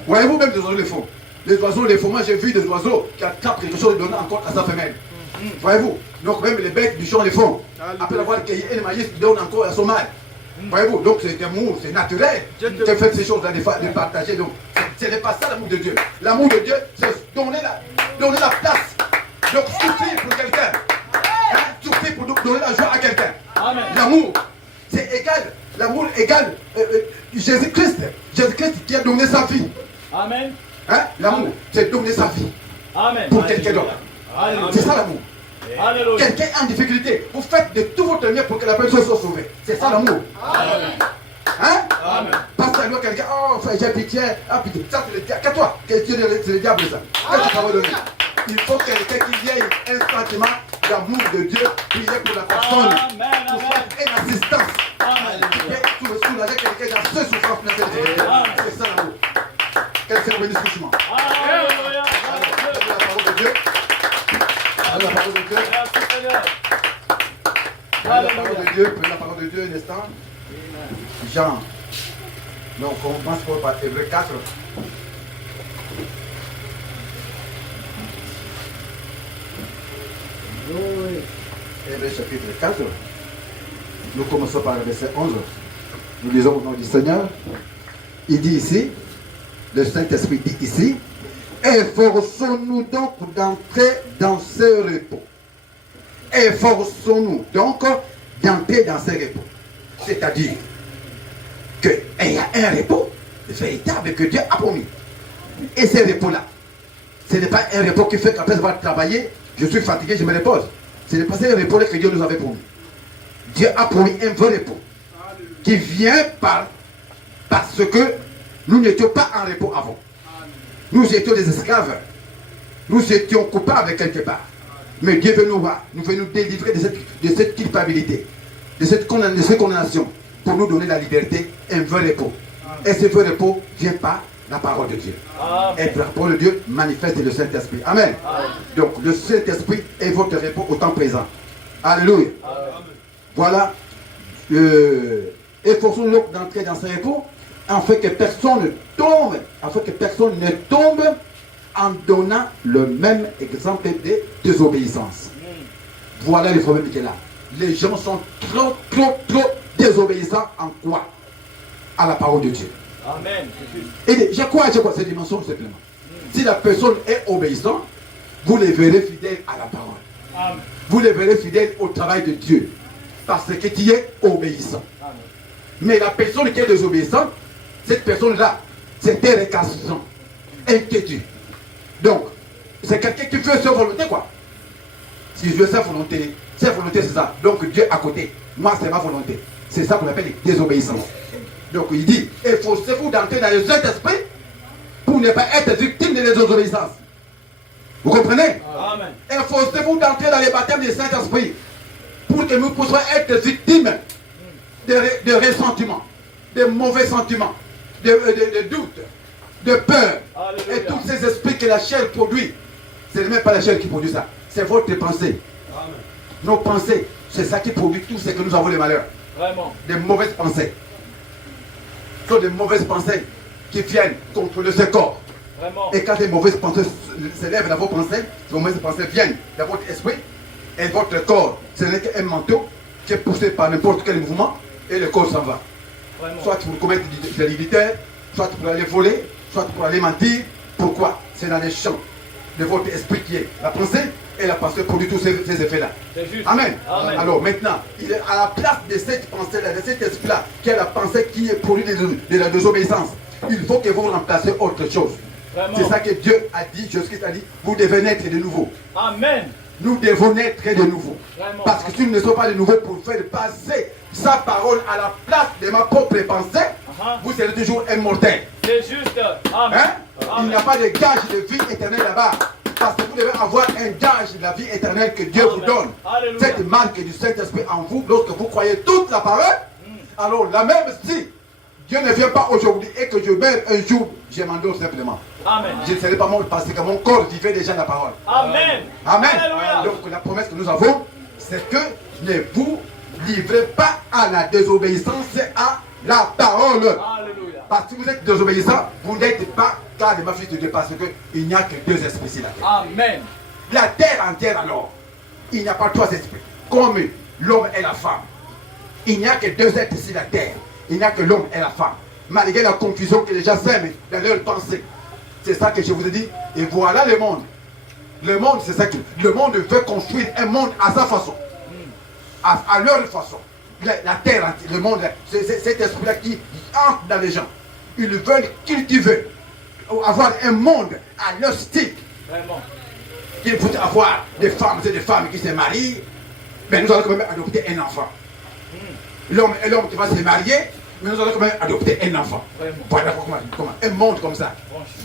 Voyez-vous, même des oiseaux de fond. Les oiseaux de fond, moi j'ai vu des oiseaux qui attrapent quelque chose et donnent encore à sa femelle. Voyez-vous, donc même les bêtes du champ de fond, après avoir cueilli le maïs, ils donnent encore à son mâle. Voyez-vous, donc c'est amour, c'est naturel de faire ces choses-là, de partager. Donc, ce n'est pas ça l'amour de Dieu. L'amour de Dieu, c'est donner la place. Donc, souffrir pour quelqu'un. Souffrir pour donner la joie à quelqu'un. L'amour, c'est égal. L'amour égale Jésus-Christ. Jésus-Christ qui a donné sa vie. Amen. L'amour, c'est donner sa vie pour quelqu'un d'autre. C'est ça l'amour. Quelqu'un en difficulté, vous faites de tout votre mieux pour que la personne soit sauvée. C'est ça l'amour. Parce que alors quelqu'un, oh frère, j'ai pitié, pitié. Ça c'est le diable. Qu'à-toi, c'est le diable ça. Qu'est-ce que ça va donner? Il faut quelqu'un qui ait un sentiment d'amour de Dieu, prier pour la personne, pour faire une assistance. Pour soulager quelqu'un dans ce souffrance. C'est ça l'amour. Quelqu'un bénisse doucement. Alléluia. La parole de Dieu. La parole de Dieu. La parole de Dieu. Prenez la parole de Dieu un instant. Jean. Donc on commence par Hébreux 4. Hébreux chapitre 4. Nous commençons par le verset 11. Nous lisons au nom du Seigneur. Il dit ici, le Saint-Esprit dit ici, efforçons-nous donc d'entrer dans ce repos. Efforçons-nous donc d'entrer dans ce repos. C'est-à-dire qu'il y a un repos véritable que Dieu a promis. Et ce repos-là, ce n'est pas un repos qui fait qu'après avoir travaillé, je suis fatigué, je me repose. Ce n'est pas ce repos-là que Dieu nous avait promis. Dieu a promis un vrai repos qui vient parce que nous n'étions pas en repos avant. Nous étions des esclaves. Nous étions coupables quelque part. Mais Dieu veut nous voir. Nous veut nous délivrer de cette culpabilité, de cette condamnation, pour nous donner la liberté, un vrai repos. Et ce vrai repos vient par la parole de Dieu. Et la parole de Dieu manifeste le Saint-Esprit. Amen. Donc le Saint-Esprit est votre repos au temps présent. Alléluia. Voilà. Efforçons-nous donc d'entrer dans ce repos, afin que personne ne tombe en donnant le même exemple de désobéissance. Voilà le problème qui est là. Les gens sont trop désobéissants en quoi? À la parole de Dieu. Amen. Et je crois cette dimension simplement. Si la personne est obéissante, vous les verrez fidèles à la parole. Amen. Vous les verrez fidèles au travail de Dieu. Parce que tu es obéissant. Amen. Mais Mais la personne qui est désobéissante, cette personne-là, c'est un récalcitrant, inquiétude. Donc, c'est quelqu'un qui veut sa volonté, quoi. Si je veux sa volonté c'est ça. Donc Dieu à côté. Moi, c'est ma volonté. C'est ça qu'on appelle désobéissance. Donc il dit, efforcez-vous d'entrer dans le Saint-Esprit pour ne pas être victime de désobéissance. Vous comprenez? Amen. Efforcez-vous d'entrer dans les baptêmes du Saint-Esprit pour que nous puissions être victimes de ressentiments, de mauvais sentiments, de doutes, de peur. Alléluia. Et tous ces esprits que la chair produit. Ce n'est même pas la chair qui produit ça. C'est votre pensée. Amen. Nos pensées, c'est ça qui produit tout ce que nous avons les malheurs. Vraiment. Des mauvaises pensées. Ce sont des mauvaises pensées qui viennent contre ce corps. Vraiment. Et quand les mauvaises pensées s'élèvent dans vos pensées, les mauvaises pensées viennent dans votre esprit et votre corps. Ce n'est qu'un manteau qui est poussé par n'importe quel mouvement et le corps s'en va. Vraiment. Soit pour commettre de l'illicite, soit pour aller voler, soit pour aller mentir. Pourquoi? C'est dans les champs de votre esprit qui est la pensée, et la pensée produit tous ces effets-là. C'est juste. Amen. Amen. Alors maintenant, il est à la place de cette pensée-là, de cet esprit-là, qui est la pensée qui est produite de la désobéissance. Il faut que vous remplacez autre chose. Vraiment. C'est ça que Dieu a dit, Jésus-Christ a dit, vous devez naître de nouveau. Amen. Nous devons naître de nouveau. Vraiment. Parce que si nous ne sommes pas de nouveau pour faire passer sa parole à la place de ma propre pensée, vous serez toujours immortel. C'est juste. Amen. Hein? Il n'y a pas de gage de vie éternelle là-bas. Parce que vous devez avoir un gage de la vie éternelle que Dieu vous donne. Alléluia. Cette marque du Saint-Esprit en vous, lorsque vous croyez toute la parole, alors la même si Dieu ne vient pas aujourd'hui et que je meurs un jour, je m'endors simplement. Amen. Je ne serai pas mort parce que mon corps vivait déjà la parole. Amen. Amen. Alléluia. Donc la promesse que nous avons, c'est que ne vous livrez pas à la désobéissance à la parole. Alléluia. Parce que vous êtes désobéissant, vous n'êtes pas carrément fils de Dieu parce qu'il n'y a que deux esprits sur la terre. Amen. La terre entière alors, il n'y a pas trois esprits, comme l'homme et la femme. Il n'y a que deux êtres sur la terre. Il n'y a que l'homme et la femme. Malgré la confusion que les gens sèment dans leurs pensées. C'est ça que je vous ai dit. Et voilà le monde. Le monde, c'est ça que le monde veut construire un monde à sa façon. À leur façon. La terre, le monde, c'est cet esprit-là qui entre dans les gens. Ils veulent cultiver, avoir un monde à leur style. Vraiment. Il faut avoir des femmes et des femmes qui se marient. Mais nous allons quand même adopter un enfant. L'homme et l'homme qui va se marier, mais nous allons quand même adopter un enfant. Vraiment. Voilà comment un monde comme ça.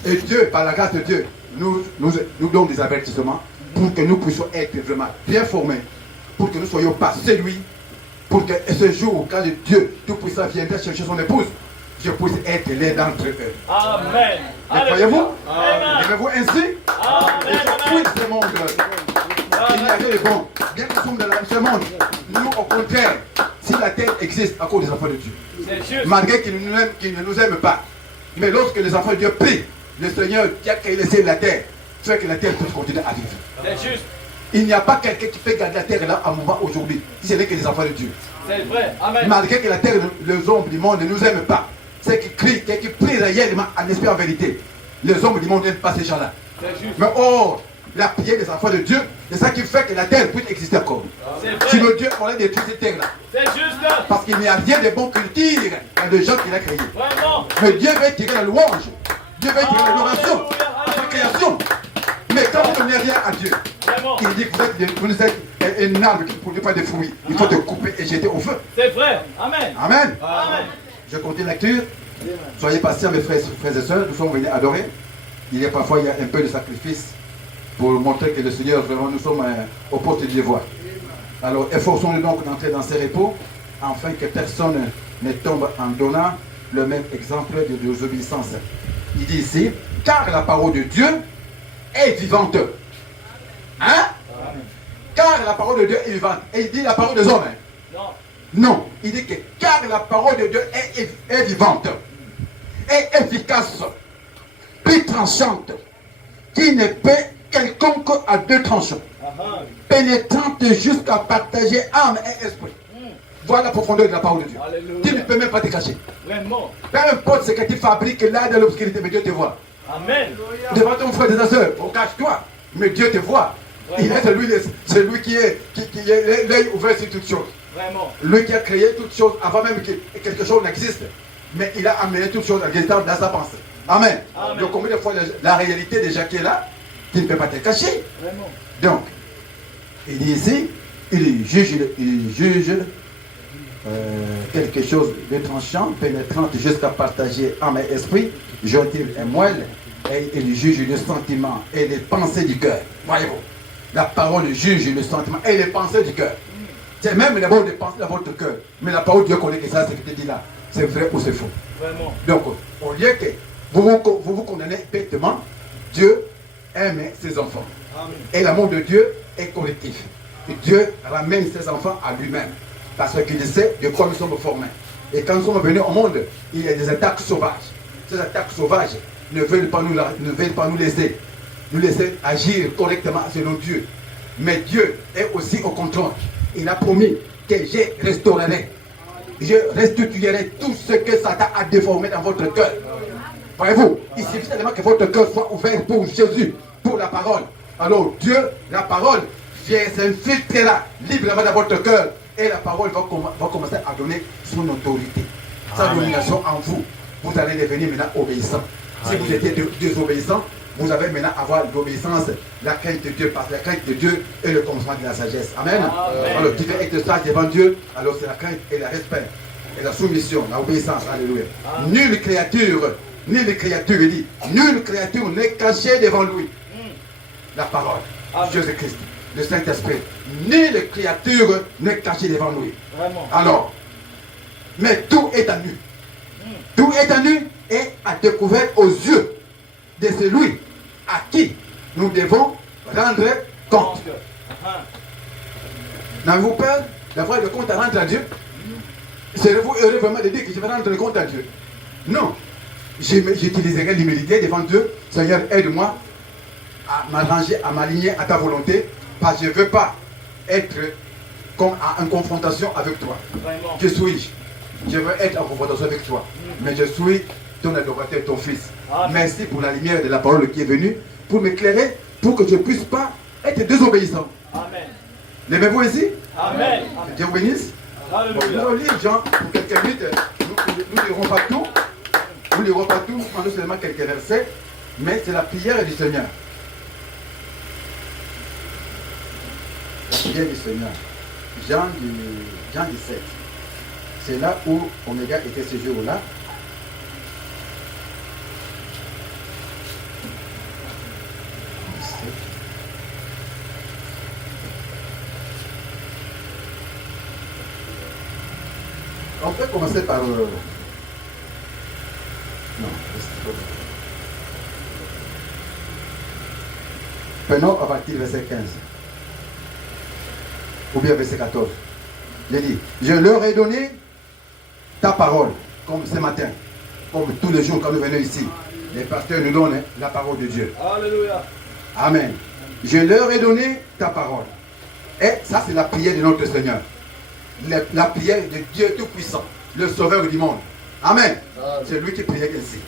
Et Dieu, par la grâce de Dieu, nous donne des avertissements pour que nous puissions être vraiment bien formés, pour que nous ne soyons pas séduits, pour que ce jour, quand le Dieu Tout-Puissant viendra chercher son épouse, je puisse être l'un d'entre eux. Amen. Mais croyez-vous? Amen. Aimez-vous ainsi? Et je quitte ce monde. Il y a des bons. Bien que nous sommes dans ce monde, nous, au contraire, si la terre existe à cause des enfants de Dieu, C'est juste. malgré qu'ils ne nous aiment pas, mais lorsque les enfants de Dieu prient, le Seigneur qui a créé le ciel et la terre, fait que la terre puisse continuer à vivre. C'est juste. Il n'y a pas quelqu'un qui peut garder la terre là à un moment aujourd'hui, si ce n'est que les enfants de Dieu. C'est vrai. Amen. Malgré que la terre, les hommes du monde ne nous aiment pas, ceux qui crient, qui prient réellement en esprit en vérité, les hommes du monde n'aiment pas ces gens-là. C'est juste. Mais or, la prière des enfants de Dieu, c'est ça qui fait que la terre puisse exister encore. C'est Sinon vrai. Dieu aurait détruit cette terre-là. C'est juste. Parce qu'il n'y a rien de bon qu'il tire dans les gens qu'il a créés. Vraiment. Mais Dieu veut tirer la louange. Dieu veut tirer l'adoration à sa création. Mais quand vous ne donnez rien à Dieu, Vraiment. il dit que vous êtes un arbre qui ne produit pas de fruits. Il faut te couper et jeter au feu. C'est vrai. Amen. Amen. Amen. Je continue la lecture. Soyez patients, mes frères et sœurs. Nous sommes venus adorer. Il y a parfois un peu de sacrifice pour montrer que le Seigneur, vraiment, nous sommes au poste du devoir. Alors, efforçons-nous donc d'entrer dans ces repos, afin que personne ne tombe en donnant le même exemple de désobéissance. Il dit ici, car la parole de Dieu est vivante. Hein? Car la parole de Dieu est vivante. Et il dit la parole des hommes. Hein? Non. Non, il dit que car la parole de Dieu est vivante, est efficace, plus tranchante, qui ne peut quelconque à deux tranchants, pénétrante jusqu'à partager âme et esprit. Voilà la profondeur de la parole de Dieu. Alléluia. Tu ne peux même pas te cacher. Vraiment. Peu importe ce que tu fabriques là dans l'obscurité, mais Dieu te voit. Amen. Devant ton frère et ta soeur, on cache-toi, mais Dieu te voit. Il est celui qui est l'œil ouvert sur toutes choses. Vraiment. Lui qui a créé toutes choses avant même que quelque chose n'existe. Mais il a amené toutes choses à l'existence dans sa pensée. Amen. Amen. Donc combien de fois la réalité déjà qui est là, tu ne peux pas te cacher. Vraiment. Donc, il dit ici, il juge quelque chose de tranchant, pénétrante jusqu'à partager âme et esprit, gentil et moelle, et il juge le sentiment et les pensées du cœur. Voyez-vous, la parole juge le sentiment et les pensées du cœur. C'est même d'abord de penser dans votre cœur. Mais la parole de Dieu connaît que ça, c'est ce que tu dis là. C'est vrai ou c'est faux. Vraiment. Donc, au lieu que vous condamnez bêtement, Dieu aime ses enfants. Amen. Et l'amour de Dieu est collectif. Et Dieu ramène ses enfants à lui-même. Parce qu'il sait de quoi nous sommes formés. Et quand nous sommes venus au monde, il y a des attaques sauvages. Ces attaques sauvages ne veulent pas nous laisser agir correctement selon Dieu. Mais Dieu est aussi au contrôle. Il a promis que je restaurerai. Je restituerai tout ce que Satan a déformé dans votre cœur. Voyez-vous, il suffit seulement que votre cœur soit ouvert pour Jésus, pour la parole. Alors Dieu, la parole, s'infiltrera librement dans votre cœur. Et la parole va commencer à donner son autorité, sa domination en vous. Vous allez devenir maintenant obéissant. Si vous étiez désobéissant, vous avez maintenant à avoir l'obéissance, la crainte de Dieu, parce que la crainte de Dieu est le commencement de la sagesse. Amen. Alors tu veux être sage devant Dieu, alors c'est la crainte et le respect. et la soumission, l'obéissance. Alléluia. Nulle créature, il dit, nulle créature n'est cachée devant lui. La parole, Jésus-Christ, le Saint-Esprit, nulle créature n'est cachée devant lui. Vraiment. Alors, mais tout est à nu. Tout est à nu et à découvert aux yeux de celui à qui nous devons rendre compte. N'avez-vous peur d'avoir le compte à rendre à Dieu? Serez-vous heureux vraiment de dire que je vais rendre le compte à Dieu? Non. J'utiliserai l'humilité devant Dieu. Seigneur, aide-moi à m'arranger, à m'aligner à ta volonté, parce que je ne veux pas être en confrontation avec toi. Vraiment. Que suis-je? Je veux être en confrontation avec toi. Mais je suis ton adorateur, ton fils. Amen. Merci pour la lumière de la parole qui est venue, pour m'éclairer, pour que je ne puisse pas être désobéissant. Amen. L'aimez-vous ici? Amen. Que Dieu vous bénisse. Bon, nous Alléluia. allons lire Jean pour quelques minutes. Nous ne lirons pas tout. Nous ne lirons pas tout, nous prenons seulement quelques versets. Mais c'est la prière du Seigneur. La prière du Seigneur. Jean 17. C'est là où Oméga était ce jour-là. On peut commencer par... Non, c'est trop bien. Prenons à partir du verset 15. Ou bien verset 14. J'ai dit, je leur ai donné ta parole, comme ce matin, comme tous les jours quand nous venons ici. Les pasteurs nous donnent la parole de Dieu. Alléluia. Amen. Je leur ai donné ta parole. Et ça, c'est la prière de notre Seigneur. La prière de Dieu Tout-Puissant, le Sauveur du monde. Amen. C'est lui qui priait ainsi.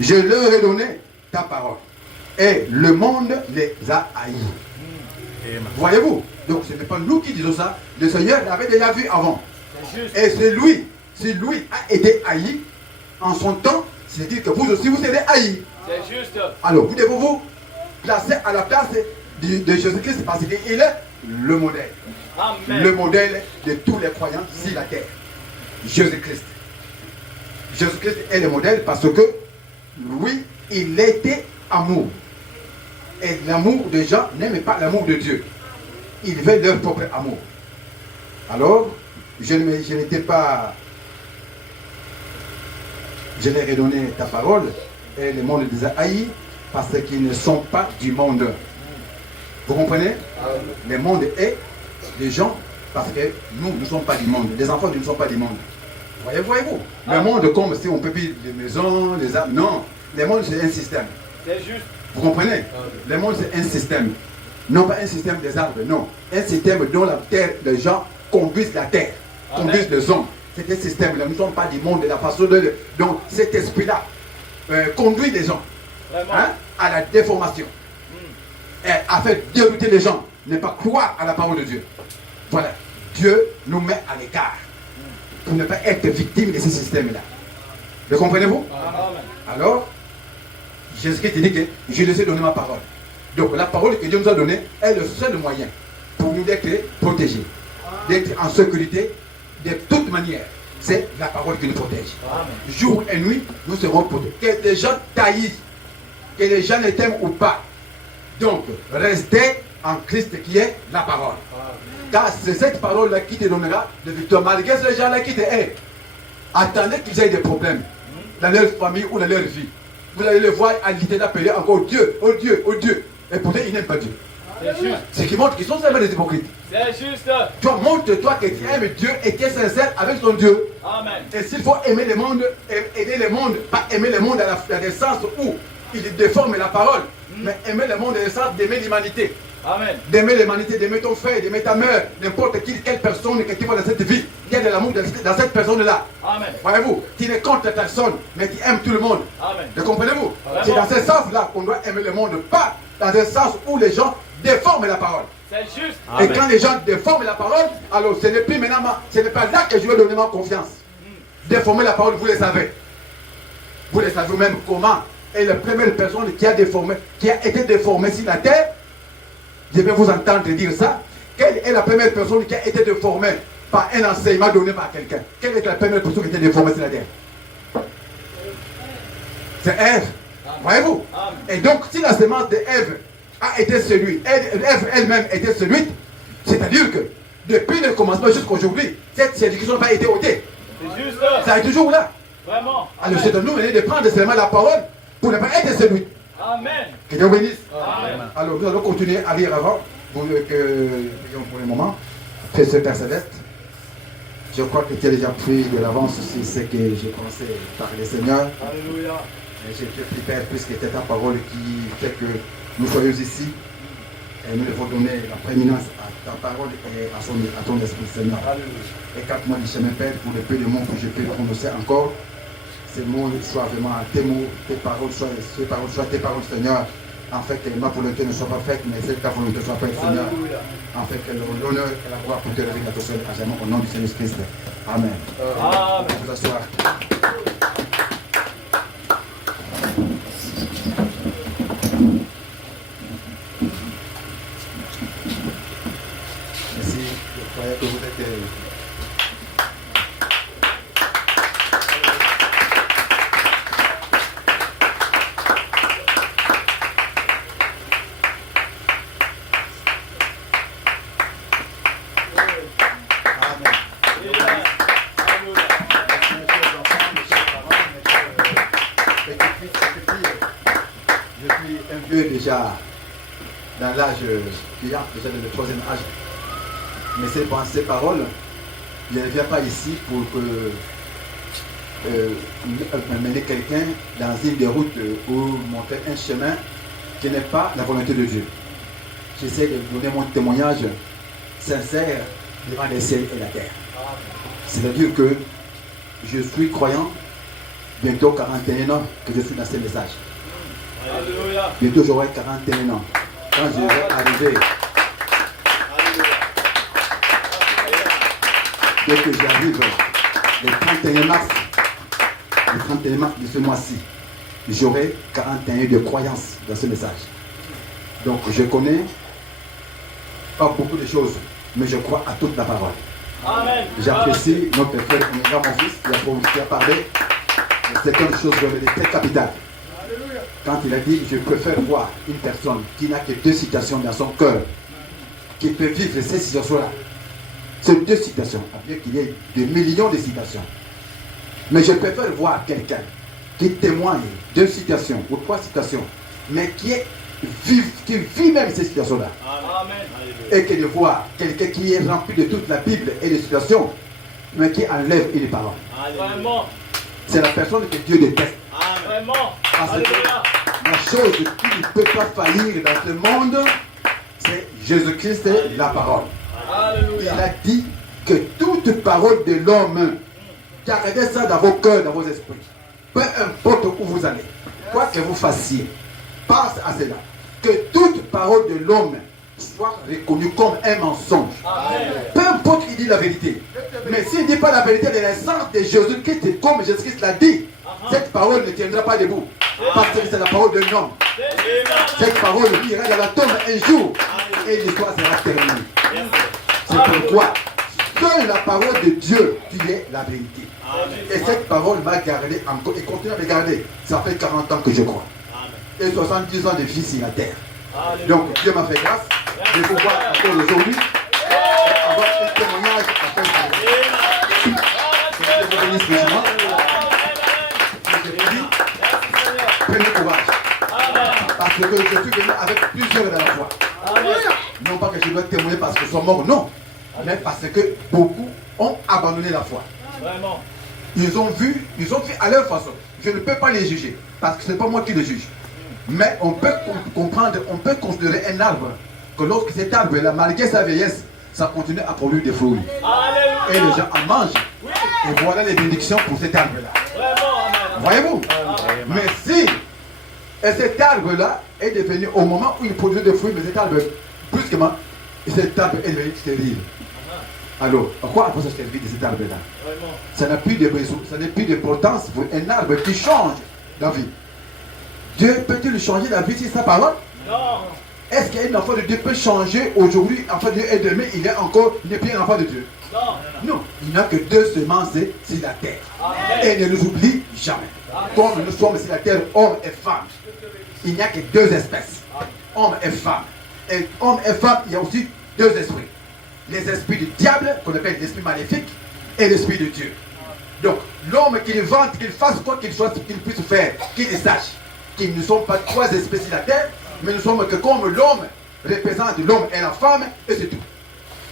Je leur ai donné ta parole. Et le monde les a haïs. Voyez-vous? Donc ce n'est pas nous qui disons ça. Le Seigneur l'avait déjà vu avant. Et c'est lui. Si lui a été haï en son temps, c'est-à-dire que vous aussi vous serez haïs. C'est juste. Alors vous devez vous placer à la place de Jésus-Christ parce qu'il est le modèle. Amen. Le modèle de tous les croyants sur la terre. Jésus-Christ. Jésus-Christ est le modèle parce que lui, il était amour. Et l'amour des gens n'aime pas l'amour de Dieu. Ils veulent leur propre amour. Alors, je n'étais pas... Je leur ai donné ta parole et le monde les a haïs parce qu'ils ne sont pas du monde. Vous comprenez? Le monde est des gens parce que nous ne sommes pas du monde. Les enfants ne sont pas du monde. Voyez-vous? Le monde comme si on peut vivre les maisons, les arbres. Non, le monde c'est un système. C'est juste. Vous comprenez? Le monde c'est un système. Non pas un système des arbres, non. Un système dont la terre, les gens conduisent la terre, conduisent les hommes. C'est un système-là. Nous ne sommes pas du monde de la façon dont cet esprit-là conduit les gens à la déformation. Et à faire dérouter les gens, ne pas croire à la parole de Dieu. Voilà. Dieu nous met à l'écart pour ne pas être victime de ce système-là. Le comprenez-vous? Alors, Jésus-Christ dit que je les ai donné ma parole. Donc la parole que Dieu nous a donnée est le seul moyen pour nous d'être protégés, d'être en sécurité de toute manière. C'est la parole qui nous protège. Amen. Jour et nuit, nous serons protégés. Que les gens taillissent, que les gens les t'aiment ou pas. Donc, restez en Christ qui est la parole. Car c'est cette parole-là qui te donnera de victoire. Malgré ces gens-là qui te aiment, attendez qu'ils aient des problèmes dans leur famille ou dans leur vie. Vous allez le voir à l'éternel appeler encore Dieu, oh Dieu, oh Dieu. Et pourtant, ils n'aiment pas Dieu. C'est qui montre qu'ils sont seulement des hypocrites. C'est juste. Toi, montre-toi que tu aimes Dieu et que tu es sincère avec ton Dieu. Amen. Et s'il faut aimer le monde, aider le monde, pas aimer le monde dans le sens où il déforme la parole, mais aimer le monde dans le sens d'aimer l'humanité. Amen. D'aimer l'humanité, d'aimer ton frère, d'aimer ta mère, n'importe quelle personne que tu vois dans cette vie, il y a de l'amour dans cette personne-là. Amen. Voyez-vous, tu ne contre personne, mais tu aimes tout le monde. Amen. Le comprenez-vous? C'est dans ce sens-là qu'on doit aimer le monde, pas dans un sens où les gens déforment la parole. C'est juste. Et quand les gens déforment la parole, alors ce n'est plus maintenant, ce n'est pas là que je vais donner ma confiance. Déformer la parole, vous le savez. Vous le savez même comment. Et la première personne qui a été déformée sur la terre, je vais vous entendre dire ça. Quelle est la première personne qui a été déformée par un enseignement donné par quelqu'un. Quelle est la première personne qui était déformée sur la terre? C'est Ève. Voyez-vous? Et donc, si la sémence d'Ève a été séduite, Ève elle-même était séduite, c'est-à-dire que depuis le commencement jusqu'à aujourd'hui, cette séduction n'a pas été ôtée. C'est juste. Ça est toujours là. Vraiment. Alors c'est de nous venir de prendre seulement la parole pour ne pas être séduite. Amen. Que Dieu bénisse. Amen. Alors nous allons continuer à lire avant, pour le moment. Père Céleste, je crois que tu as déjà pris de l'avance sur ce que j'ai pensé par le Seigneur. Alléluia. Et j'ai pris, Père, puisque c'est ta parole qui fait que nous soyons ici. Et nous devons donner la prééminence à ta parole et à ton esprit, Seigneur. Alléluia. Écarte-moi du chemin, Père, pour le peu de mots que je peux prononcer encore. Ces mots soient vraiment tes mots, tes paroles soient tes paroles, Seigneur. En fait, que ma volonté ne soit pas faite, mais que ta volonté soit faite, Seigneur. Alléluia. En fait, que l'honneur et la gloire pour te lever à toi seul à jamais au nom du Seigneur Christ. Amen. Amen. Vous asseoir. Merci. Je croyais que vous êtes. Déjà dans l'âge déjà dans le troisième âge. Mais ces paroles, je ne viens pas ici pour mener quelqu'un dans une déroute ou montrer un chemin qui n'est pas la volonté de Dieu. J'essaie de donner mon témoignage sincère devant les cieux et la terre. C'est-à-dire que je suis croyant, bientôt 41 ans que je suis dans ce message. Alléluia. Bientôt j'aurai 41 ans. Quand je vais arriver, dès que j'arrive le 31 mars de ce mois-ci, j'aurai 41 de croyance dans ce message. Donc je connais pas beaucoup de choses, mais je crois à toute la parole. Amen. J'apprécie notre frère, mon fils, qui a parlé de certaines choses très capitales. Quand il a dit, je préfère voir une personne qui n'a que deux citations dans son cœur, qui peut vivre ces situations-là. Ces deux citations, bien qu'il y ait des millions de citations. Mais je préfère voir quelqu'un qui témoigne deux citations ou trois citations, mais qui vit même ces situations-là. Amen. Et que de voir quelqu'un qui est rempli de toute la Bible et des citations, mais qui enlève une parole. Vraiment. C'est la personne que Dieu déteste. Vraiment. Parce que Alléluia. la chose qui ne peut pas faillir dans ce monde, c'est Jésus-Christ et la parole. Il Alléluia. a dit que toute parole de l'homme, gardez ça dans vos cœurs, dans vos esprits. Peu importe où vous allez, quoi que vous fassiez, pense à cela. Que toute parole de l'homme soit reconnue comme un mensonge. Amen. Peu importe qui dit la vérité. Mais s'il ne dit pas la vérité de l'essence de Jésus-Christ, comme Jésus-Christ l'a dit, cette parole ne tiendra pas debout. Parce que c'est la parole d'un homme. Cette parole ira dans la tombe un jour et l'histoire sera terminée. C'est pourquoi seule la parole de Dieu qui est la vérité. Et cette parole m'a gardé encore et continue à me garder. Ça fait 40 ans que je crois. Et 70 ans de vie sur la terre. Donc Dieu m'a fait grâce de pouvoir encore aujourd'hui avoir un témoignage à faire. Que Dieu vous bénisse richement. Je vous dis, prenez courage. Parce que je suis venu avec plusieurs de la foi. Non pas que je dois témoigner parce qu'ils sont morts, non. Mais parce que beaucoup ont abandonné la foi. Vraiment. Ils ont vu à leur façon. Je ne peux pas les juger, parce que ce n'est pas moi qui les juge. Mais on peut comprendre, on peut considérer un arbre, que lorsque cet arbre-là, malgré sa vieillesse, ça continue à produire des fruits. Alléluia. Et les gens en mangent. Et voilà les bénédictions pour cet arbre-là. Vraiment. Amen. Voyez-vous? Mais si cet arbre-là est devenu, au moment où il produit des fruits, mais cet arbre, brusquement, cet arbre est devenu stérile. Alors, à quoi va se servir de cet arbre-là? Vraiment. Ça n'a plus de besoin, ça n'a plus d'importance pour un arbre qui change la vie. Dieu peut-il changer la vie si sa parole? Non. Est-ce qu'un enfant de Dieu peut changer aujourd'hui, enfant de Dieu, et demain il est encore, il n'est plus un enfant de Dieu? Non. Il n'y a que deux semences sur la terre. Amen. Et ne nous oublie jamais. Comme nous sommes sur la terre, hommes et femmes, il n'y a que deux espèces. Hommes et femmes. Et hommes et femmes, il y a aussi deux esprits. Les esprits du diable, qu'on appelle l'esprit maléfique, et l'esprit de Dieu. Donc, l'homme qu'il vante, qu'il fasse quoi qu'il soit, qu'il puisse faire, qu'il sache qu'ils ne sont pas trois espèces sur la terre, mais nous sommes que comme l'homme représente l'homme et la femme, et c'est tout.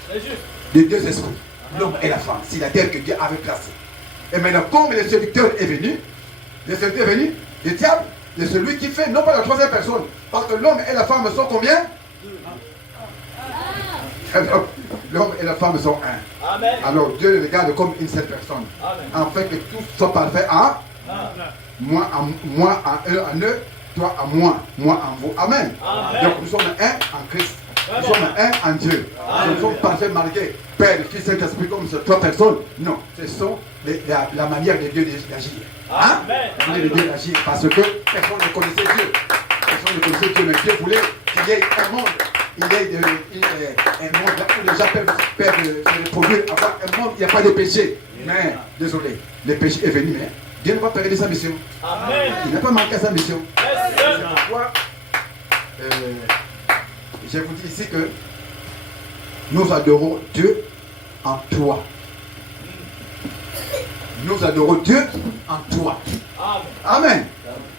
C'est juste. Les deux esprits, l'homme et la femme, c'est la terre que Dieu avait placée. Et maintenant, comme le séducteur est venu, le diable, c'est celui qui fait, non pas la troisième personne, parce que l'homme et la femme sont combien? L'homme et la femme sont un. Amen. Alors Dieu le regarde comme une seule personne. Amen. En fait que tout soit parfait en moi en eux, en eux, toi en moi en vous. Amen. Amen. Donc nous sommes un en Christ. Nous sommes un en Dieu. Nous sommes parfaits malgré Père, Fils, Saint-Esprit comme ces trois personnes. Non, ce sont la manière de Dieu d'agir. Hein? Amen. La manière de Dieu d'agir parce que personne ne connaissait Dieu. Personne ne connaissait Dieu, mais Dieu voulait qu'il y ait un monde. Il y a un monde où les gens peuvent se reproduire, avoir un monde, il n'y a pas de péché. Mais, désolé, le péché est venu, mais Dieu ne va pas perdre sa mission. Amen. Il n'a pas manqué à sa mission. Yes, C'est sir. pourquoi je vous dis ici que nous adorons Dieu en toi. Nous adorons Dieu en toi. Amen. Amen.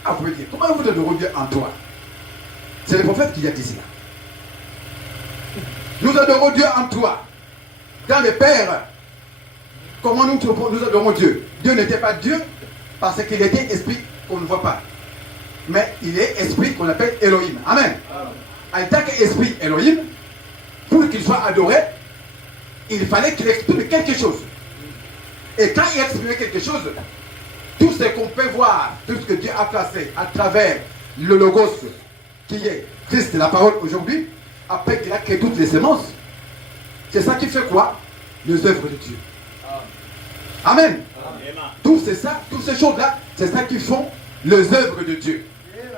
Ah, vous pouvez dire, comment vous adorez Dieu en toi? C'est le prophète qui a dit cela. Nous adorons Dieu en toi. Dans le Père, comment nous adorons Dieu? Dieu n'était pas Dieu parce qu'il était esprit qu'on ne voit pas. Mais il est esprit qu'on appelle Elohim. Amen. En tant qu'esprit Elohim, pour qu'il soit adoré, il fallait qu'il exprime quelque chose. Et quand il exprimait quelque chose, tout ce qu'on peut voir, tout ce que Dieu a placé à travers le Logos, qui est Christ, la parole aujourd'hui, après qu'il a créé toutes les semences, c'est ça qui fait quoi? Les œuvres de Dieu. Amen. Tout c'est ça, toutes ces choses-là, c'est ça qui font les œuvres de Dieu.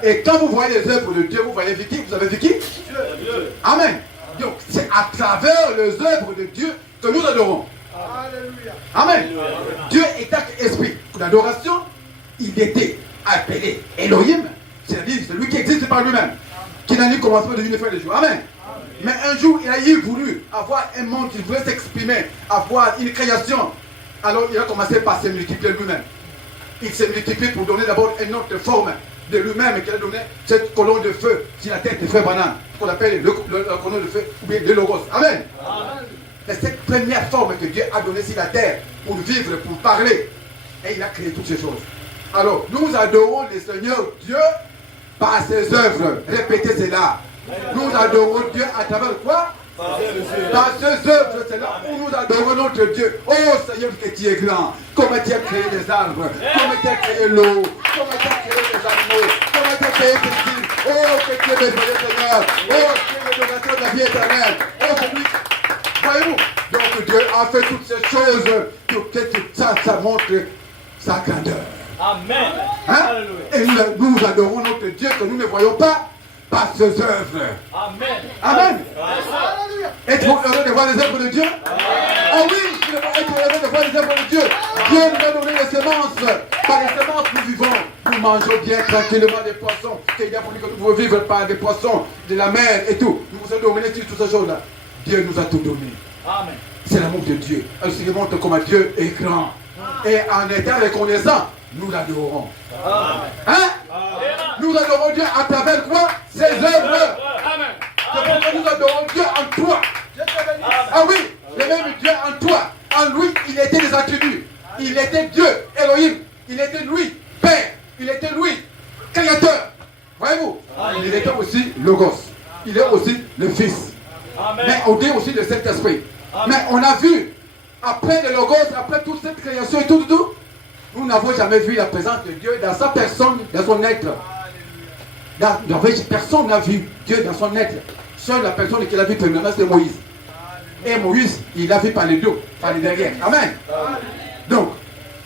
Et quand vous voyez les œuvres de Dieu, vous voyez qui? Vous avez vu qui? Dieu. Amen. Donc c'est à travers les œuvres de Dieu que nous adorons. Amen. Dieu est un esprit. Pour l'adoration, il était appelé Elohim, c'est-à-dire celui qui existe par lui-même, qui n'a ni commencement de ni fin de jour. Amen. Mais un jour, il a voulu avoir un monde, il voulait s'exprimer, avoir une création. Alors il a commencé par se multiplier lui-même. Il s'est multiplié pour donner d'abord une autre forme de lui-même qu'il a donné cette colonne de feu sur la tête de frère Branham, qu'on appelle le colonne de feu ou bien le Logos. Amen. C'est cette première forme que Dieu a donnée sur la terre pour vivre, pour parler. Et il a créé toutes ces choses. Alors, nous adorons le Seigneur Dieu par ses œuvres. Répétez cela. Nous adorons Dieu à travers quoi? Par ses œuvres, c'est là où nous adorons notre Dieu. Oh Seigneur, que tu es grand. Comment tu as créé les arbres, comment tu as créé l'eau, comment tu as créé les animaux, comment tu as créé tes filles. Oh, que tu es merveilleux, Seigneur. Oh, tu es le donateur de la vie éternelle. Oh, celui. Voyez-vous? Donc Dieu a fait toutes ces choses pour que ça montre sa grandeur. Amen. Hein? Alléluia. Et nous adorons notre Dieu que nous ne voyons pas par ses œuvres. Amen. Amen. Alléluia. Êtes-vous heureux de voir les œuvres de Dieu? Ah oui, nous devons être heureux de voir les œuvres de Dieu. Dieu nous a donné les semences. Par les semences, nous vivons. Nous mangeons bien tranquillement des poissons. Il a voulu que nous pouvons vivre par des poissons de la mer et tout. Nous vous sommes dominés sur toutes ces choses-là. Dieu nous a tout donné. Amen. C'est l'amour de Dieu. Alors, il montre comment Dieu est grand. Et en étant reconnaissant, nous l'adorons. Amen. Hein? Nous adorons Dieu à travers quoi? Ses œuvres. Amen. C'est pourquoi nous adorons Dieu en toi. Ah oui, le même Dieu en toi. En lui, il était des attributs. Il était Dieu, Elohim. Il était lui, Père. Il était lui, Créateur. Voyez-vous? Il était aussi Logos. Il est aussi le Fils. Amen. Mais on dit aussi le Saint-Esprit. Mais on a vu, après le Logos, après toute cette création et tout, nous n'avons jamais vu la présence de Dieu dans sa personne, dans son être. Personne n'a vu Dieu dans son être. Seule la personne qui l'a vu premièrement, c'est Moïse. Et Moïse, il l'a vu par les dos, par les derrière. Amen. Donc,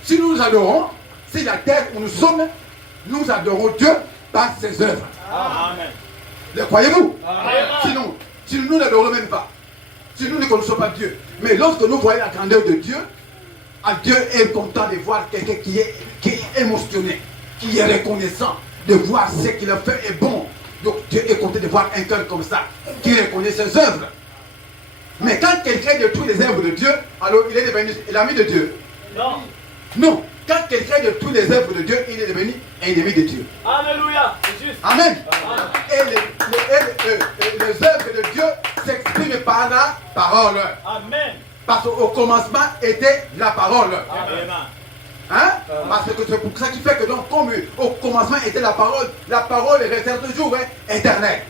si nous adorons, c'est la terre où nous sommes, nous adorons Dieu par ses œuvres. Amen. Le croyez-vous? Amen. Sinon, nous n'adorons même pas. Si nous ne connaissons pas Dieu. Mais lorsque nous voyons la grandeur de Dieu, Dieu est content de voir quelqu'un qui est émotionné, qui est reconnaissant, de voir ce qu'il a fait est bon. Donc Dieu est content de voir un cœur comme ça, qui reconnaît ses œuvres. Mais quand quelqu'un détruit les œuvres de Dieu, alors il est devenu l'ami de Dieu. Non. Non. Quand quelqu'un détruit les œuvres de Dieu, il est devenu ennemi de Dieu. Alléluia. C'est juste. Amen. Amen. Et les œuvres de Dieu s'expriment par la parole. Amen. Parce qu'au commencement était la parole. Amen. Hein? Parce que c'est pour ça qui fait que donc, comme au commencement était la parole restera toujours éternelle.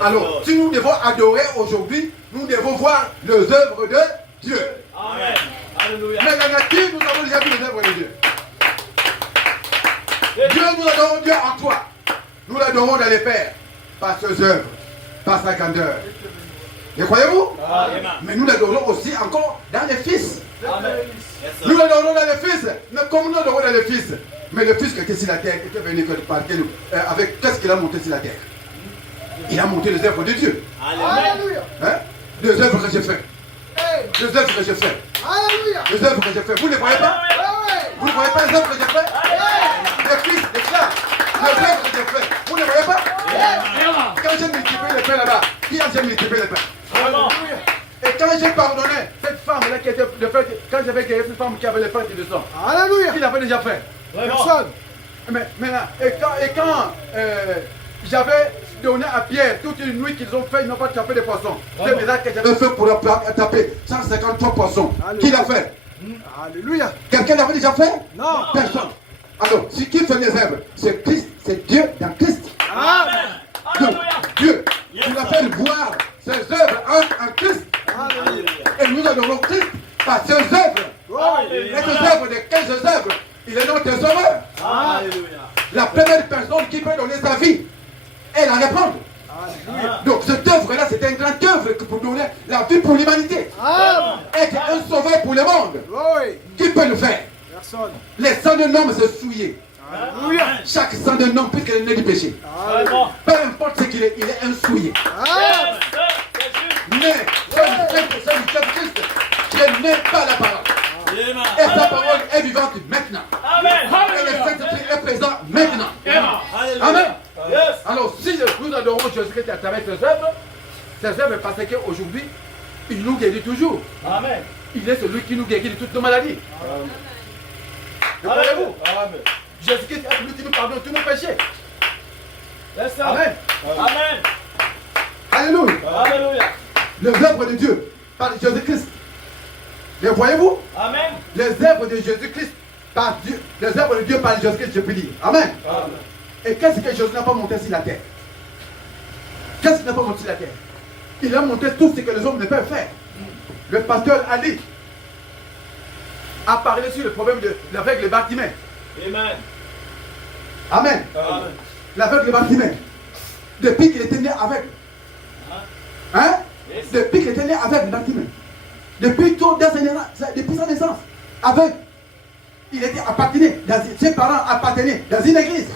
Alors, si nous devons adorer aujourd'hui, nous devons voir les œuvres de Dieu. Amen. Alléluia. Mais la nature, nous avons déjà vu les œuvres de Dieu. Dieu, nous adorons Dieu en toi. Nous l'adorons dans les pères, par ses œuvres, par sa grandeur. Et croyez-vous? Amen. Mais nous l'adorons aussi encore dans les fils. Amen. Nous l'adorons dans les fils, mais comme nous l'adorons dans les fils. Mais le fils qui était sur la terre était venu avec qu'est-ce qu'il a monté sur la terre? Il a monté les œuvres de Dieu. Alléluia. Hein? Les œuvres que j'ai faites. Les œuvres que j'ai faites. Les œuvres que j'ai faites. Vous ne les voyez pas? Vous ne voyez pas les œuvres que j'ai faites? Les fils, les frères. Les œuvres que j'ai faites. Vous ne les voyez pas? Quand j'ai multiplié les pains là-bas, qui a multiplié les pains? Et quand j'ai pardonné cette femme-là qui était de fait, quand j'avais guéri cette femme qui avait les pains de sang, Alléluia. qui l'avait déjà fait? Personne. Mais maintenant, et quand j'avais donné à Pierre toute une nuit qu'ils ont fait, ils n'ont pas tapé des poissons. C'est bizarre que j'avais fait pour taper 153 poissons. Qui l'a fait? Alléluia. Quelqu'un l'avait déjà fait? Non. Personne. Alors, si qui fait les œuvres? C'est Christ, c'est Dieu dans Christ. Amen. Donc, Alléluia. Dieu, il a fait voir ses œuvres en Christ. Alléluia. Et nous adorons Christ par ses œuvres. Et ses œuvres, de quelles œuvres? Il est notre sauveur. Alléluia. La première personne qui peut donner sa vie est la répondre. Donc cette œuvre-là, c'est une grande œuvre pour donner la vie pour l'humanité. Être un sauveur pour le monde. Oui. Qui peut le faire? Personne. Les sangs d'un homme se souiller. Alléluia. Chaque sang d'un homme, puisqu'il est né du péché. Vraiment. Peu importe ce qu'il est, il est un souillé. Amen. Mais c'est Christ qui n'est pas la parole. Et sa parole est vivante maintenant. Amen. Et le Saint-Esprit est présent maintenant. Amen. Yes. Alors, si nous adorons Jésus-Christ à travers ses œuvres parce qu'aujourd'hui, il nous guérit toujours. Amen. Il est celui qui nous guérit de toutes nos maladies. Le voyez-vous? Amen. Jésus-Christ est celui qui nous pardonne tous nos péchés. Yes, sir. Amen. Amen. Alléluia. Alléluia. Les œuvres de Dieu par Jésus-Christ. Les voyez-vous? Amen. Les œuvres de Jésus-Christ par Dieu. Les œuvres de Dieu par Jésus-Christ, je peux dire. Amen. Amen. Et qu'est-ce que Jésus n'a pas monté sur la terre? Qu'est-ce qu'il n'a pas monté sur la terre? Il a montré tout ce que les hommes ne peuvent faire. Le pasteur Ali a parlé sur le problème de l'aveugle Bartimée. Amen. Amen. Amen. L'aveugle Bartimée. Depuis qu'il était né aveugle. Hein? Yes. Depuis qu'il était né aveugle Bartimée. Depuis sa naissance. Aveugle. Il était appartenu, ses parents appartenaient dans une église.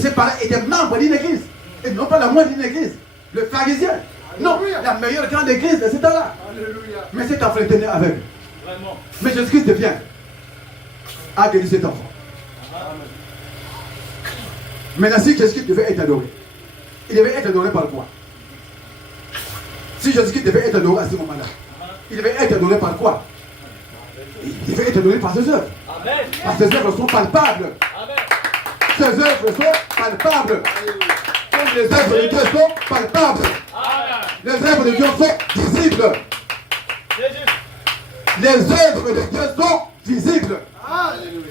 Ses parents étaient membres d'une église. Et non pas la moindre d'une église. Le pharisien. Non, la meilleure grande église de ce temps-là. Alléluia. Mais cet enfant était né aveugle. Vraiment. Mais Jésus-Christ vient à guérir cet enfant. Maintenant, si Jésus-Christ devait être adoré, il devait être adoré par quoi? Si Jésus-Christ devait être adoré à ce moment-là, il devait être adoré par quoi? Il devait être adoré par ses œuvres. Amen. Parce que ses œuvres sont palpables. Amen. Ses œuvres sont palpables. Comme les œuvres de Dieu sont palpables. Amen. Les œuvres de Dieu sont visibles. Jésus. Les œuvres de Dieu sont visibles.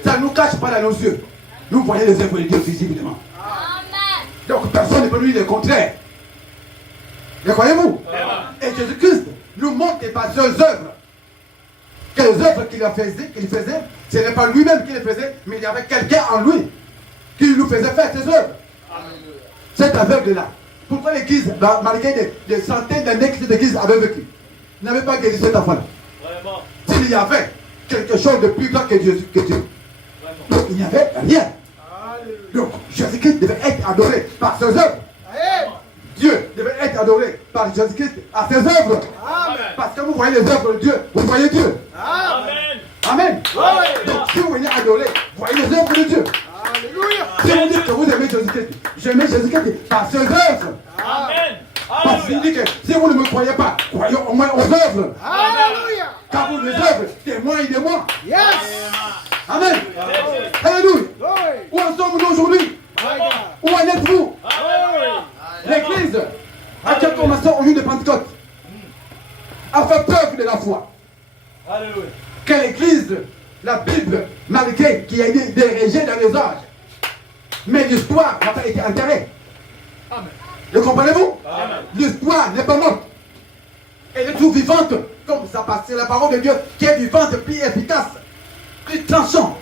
Ça ne nous cache pas dans nos yeux. Nous voyons les œuvres de Dieu visiblement. Donc personne ne peut nous dire le contraire. Le croyez-vous? Et Jésus-Christ nous montre par ses œuvres que les œuvres qu'il faisait, ce n'est pas lui-même qui les faisait, mais il y avait quelqu'un en lui qui nous faisait faire ses œuvres. Cet aveugle-là, pourquoi l'Église, malgré des centaines d'années que cette Église avait vécu, n'avait pas guéri cet enfant-là? Vraiment. S'il y avait quelque chose de plus grand que Dieu, donc il n'y avait rien. Donc Jésus-Christ devait être adoré par ses œuvres. Dieu devait être adoré par Jésus-Christ à ses œuvres. Amen. Parce que vous voyez les œuvres de Dieu, vous voyez Dieu. Amen. Amen. Donc si vous venez adorer, vous voyez les œuvres de Dieu. Alléluia. Si vous dites que vous aimez Jésus-Christ, j'aime Jésus-Christ par ses œuvres. Amen. Parce qu'il dit que si vous ne me croyez pas, croyez au moins aux œuvres. Alléluia. Car vous les œuvres, témoignent de moi. Yes. Amen. Alléluia. Glory. Où en sommes-nous aujourd'hui? My God. Où en êtes-vous? L'église a déjà commencé au jour de Pentecôte a fait preuve de la foi. Alléluia. Que l'église, la Bible, malgré qu'il y ait des régions dans les âges, mais l'histoire n'a pas été enterrée. Amen. Le comprenez-vous? Amen. L'histoire n'est pas morte. Elle est toujours vivante, comme ça passe. C'est la parole de Dieu qui est vivante, plus efficace, plus tranchante,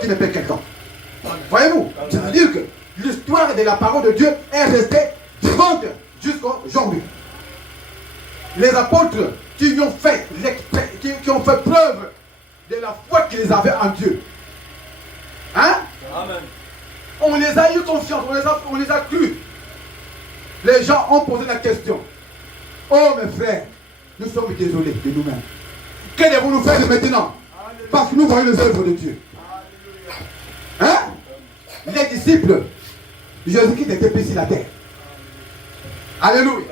qui ne peut quelqu'un. Voyez-vous? Ça veut dire que l'histoire de la parole de Dieu est restée vivante jusqu'à aujourd'hui. Les apôtres qui ont fait, qui ont fait preuve de la foi qu'ils avaient en Dieu. Hein? Amen. On les a eu confiance, on les a cru. Les gens ont posé la question. Oh mes frères, nous sommes désolés de nous-mêmes. Qu'allez-vous nous faire de maintenant? Parce que nous voyons les œuvres de Dieu. Hein? Les disciples, Jésus-Christ était pris sur la terre. Alléluia.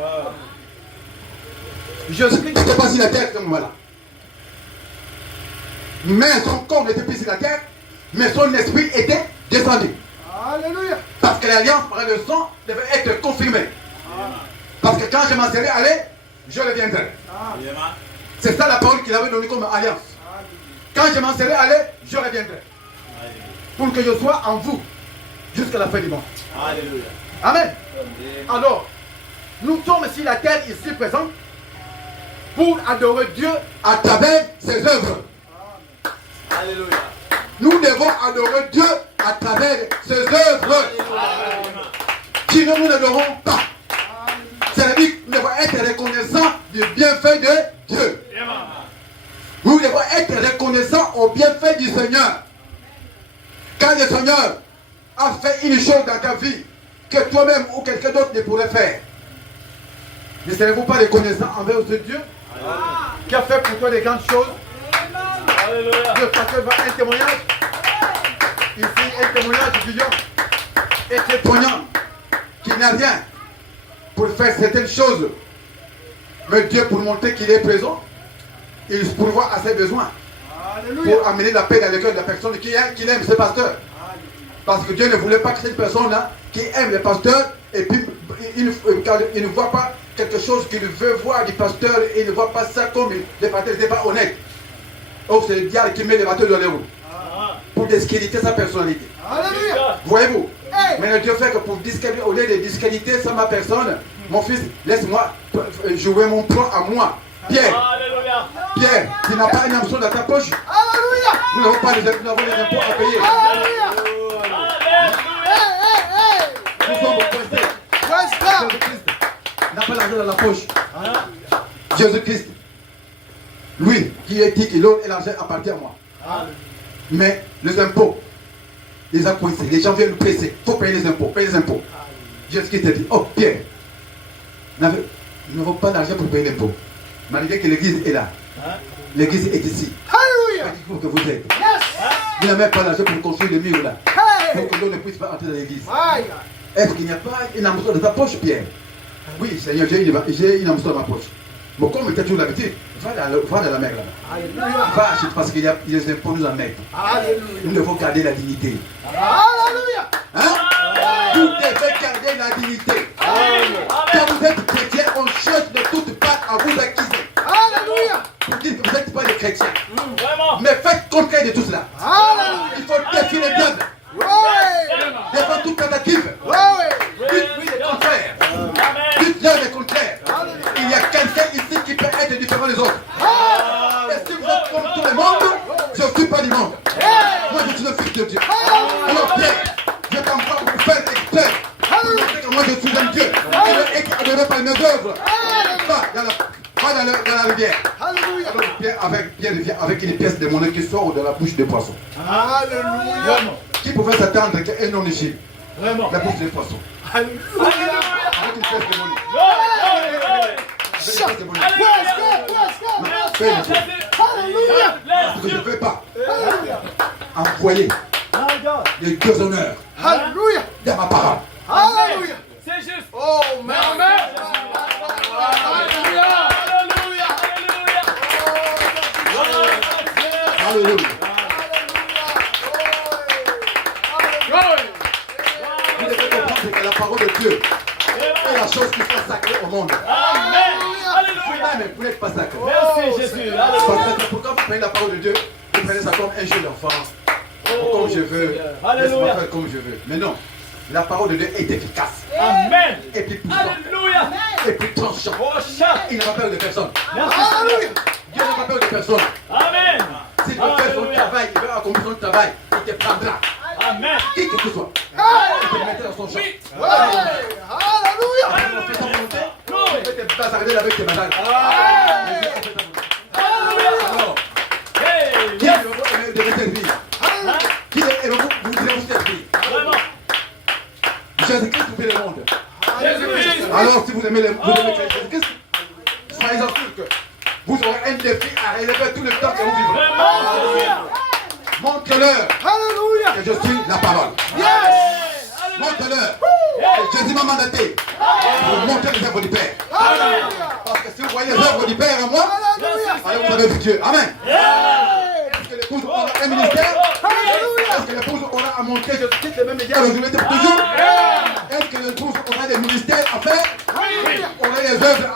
Jésus-Christ n'était pas sur la terre à ce moment-là. Mais son corps n'était plus sur la terre, mais son esprit était descendu. Alléluia. Parce que l'alliance par le sang devait être confirmée. Parce que quand je m'en serai allé, je reviendrai. C'est ça la parole qu'il avait donnée comme alliance. Quand je m'en serai allé, je reviendrai. Pour que je sois en vous jusqu'à la fin du monde. Alléluia. Amen. Alors, nous sommes sur la terre ici présents pour adorer Dieu à travers ses œuvres. Alléluia. Nous devons adorer Dieu à travers ses œuvres. Sinon, nous n'adorons pas. C'est-à-dire que nous devons être reconnaissants du bienfait de Dieu. Nous devons être reconnaissants au bienfait du Seigneur. Quand le Seigneur a fait une chose dans ta vie que toi-même ou quelqu'un d'autre ne pourrait faire, ne serez-vous pas reconnaissant envers ce Dieu qui a fait pour toi des grandes choses? Alléluia. Le pasteur va un témoignage. Ici, un témoignage vivant et témoignant qui n'a rien pour faire certaines choses. Mais Dieu, pour montrer qu'il est présent, il pourvoit à ses besoins. Alléluia. Pour amener la paix dans le cœur de la personne qui aime ce pasteur. Parce que Dieu ne voulait pas que cette personne-là, qui aime le pasteur, et puis il ne voit pas quelque chose qu'il veut voir du pasteur, et il ne voit pas ça comme le pasteur n'était pas honnête. Oh, c'est le diable qui met les bateaux dans les roues. Pour discréditer sa personnalité. Alléluia. Voyez-vous? Hey. Mais le Dieu fait que pour discréditer, au lieu de discréditer ça ma personne, mon fils, laisse-moi jouer mon plan à moi. Pierre, Alléluia. Pierre, tu n'as pas un hameçon dans ta poche. Alléluia. Nous n'avons pas les impôts à payer. Alléluia. Hey. Nous sommes coincés. Praise God. Jésus-Christ n'a pas l'argent dans la poche. Jésus-Christ, lui, qui est dit que l'or et l'argent appartient à moi. Mais les impôts, les a coincés. Les gens viennent nous presser. Il faut payer les impôts. Payer les impôts. Jésus-Christ a dit, oh Pierre, nous n'avons pas d'argent pour payer l'impôt. Malgré que l'église est là. L'église est ici. Alléluia. Il faut que vous êtes. Yes. Vous n'avez pas d'argent pour construire le mur là. Hey. Pour que l'on ne puisse pas entrer dans l'église. My God. Est-ce qu'il n'y a pas une hameçon dans ta poche, Pierre? Oui, Seigneur, j'ai une hameçon dans ma poche. Mais comme tu as toujours l'habitude, va dans la mer là-bas. Alléluia. Va acheter parce qu'il y a des impôts nous en mettre. Alléluia. Nous devons garder la dignité. Alléluia. Hein? Vous devez garder la dignité. Quand vous êtes chrétien, on cherche de toutes parts à vous accuser. Alléluia. Pour dire que vous n'êtes pas des chrétiens. Vraiment. Mais faites contraire de tout cela. Alléluia. Il faut défier le diable. Glory. Devant toute tentative. Glory. Dites-lui le contraire. Amen. Dites-leur le contraire. Il y a quelqu'un ici qui peut être différent des autres. Et si vous êtes comme tout le monde, je ne suis pas du monde. Moi, je suis le fils de Dieu. Alors, Pierre, je t'envoie pour faire exprès. Pour montrer que moi, je suis un Dieu. Et qui adoré par mes œuvres. Va dans la rivière. Alléluia. Alors, Pierre vient avec une pièce de monnaie qui sort de la bouche des poissons. Alléluia. Qui pouvait s'attendre qu'un homme ici, Vraiment. la bouche des poissons. Alléluia. Avec une fête démonique. Shout. Hallelujah. Parce que je ne veux pas Hallelujah. employer les deux honneurs Hallelujah. dans ma parole. Hallelujah. C'est juste. Oh, man. Alléluia. Alléluia. Vous devez comprendre que la parole de Dieu est la chose qui soit sacrée au monde. Amen. Alléluia. Mais vous n'êtes pas sacré. Merci Jésus. Alléluia. Parce que pourquoi vous prenez la parole de Dieu, vous prenez ça comme un jeu d'enfant. Comme je veux, laisse-moi faire comme je veux. Mais non, la parole de Dieu est efficace. Amen. Et puis puissante. Alléluia. Et puis tranchant. Oh, chat. Il n'a pas peur de personne. Merci. Hallelujah. Dieu n'a pas peur de personne. Amen. S'il veut faire son travail, il veut accomplir son travail, il te prendra. Amen. Qui que tu sois. Il te mettra dans son champ. Hey. Hallelujah. Il fait sa volonté. Il peut te bazarder avec tes bananes. Alors, Hey. qui devait servir? Qui vous direz vous servir? Vraiment. Jésus-Christ vous fait le monde. Jésus-Christ. Alors si vous aimez Jésus-Christ, soyez-en sûrs que vous aurez un défi à relever tout le temps que vous vivrez. Vraiment. Montre-leur Hallelujah. que je suis la parole. Yes. Montre-leur que Jésus m'a mandaté pour montrer les œuvres du Père. Hallelujah. Parce que si vous voyez les œuvres du Père en moi, Hallelujah. alors vous avez vu Dieu. Amen. Est-ce que l'épouse aura un ministère? Hallelujah. Est-ce que l'épouse aura à montrer je quitte les mêmes médias aujourd'hui pour toujours? Est-ce que l'épouse aura des ministères à faire? Aura des œuvres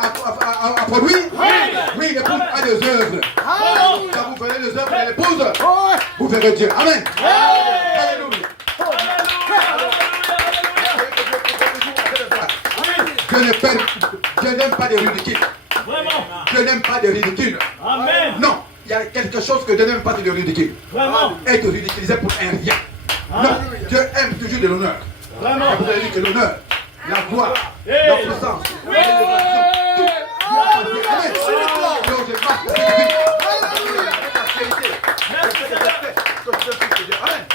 à produire? Oui, l'épouse a des œuvres. Quand vous verrez les œuvres de l'épouse, Oh. vous verrez Dieu. Amen. Alléluia. Je n'aime pas des ridicules. Vraiment. Je n'aime pas des ridicules. Amen. Non, il y a quelque chose que je n'aime pas de ridicule. Vraiment. Être ridiculisé pour un rien. Non, Dieu aime toujours de l'honneur. Vraiment. Et vous avez dit que l'honneur, la gloire, Hey. la puissance, l'élévation, tout doit appartenir à Amen. Donc je marche cette vie. La vérité.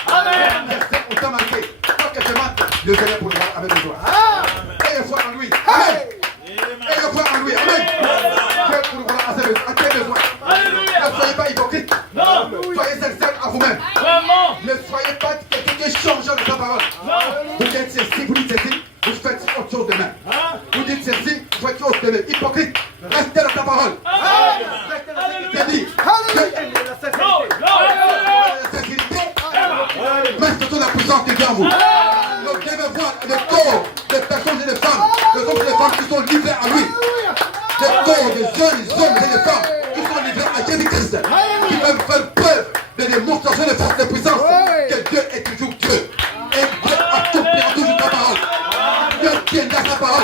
Amen. Amen. C'est autant marqué. Quoi que je marque, le Seigneur pour le voir avec joie. Et la foi en lui. Amen. Et la foi en lui. Amen. Dieu pour le voir à tes besoins. Alléluia. Ne soyez pas hypocrite. Non. Soyez sincères à vous-même. Vraiment. Ne soyez pas quelqu'un qui est changeant de sa parole. Non. Vous dites ceci, vous dites ceci, vous faites autre chose demain. Hein? Vous dites ceci, vous faites autre chose demain. Hypocrite, restez dans ta parole. Restez dans ce qui t'est dit. Dieu aime la Non. sincérité. Non. La sincérité, mais surtout la puissance qui est en vous. Donc devez voir le corps des personnes et des femmes, des hommes et des femmes qui sont livrés à lui. Le corps des jeunes hommes et des femmes qui sont livrés à Jésus-Christ. Qui peuvent faire preuve de démonstration de force de puissance. Que Dieu est toujours Dieu. Et Dieu accomplira toujours sa parole. Dieu tiendra sa parole.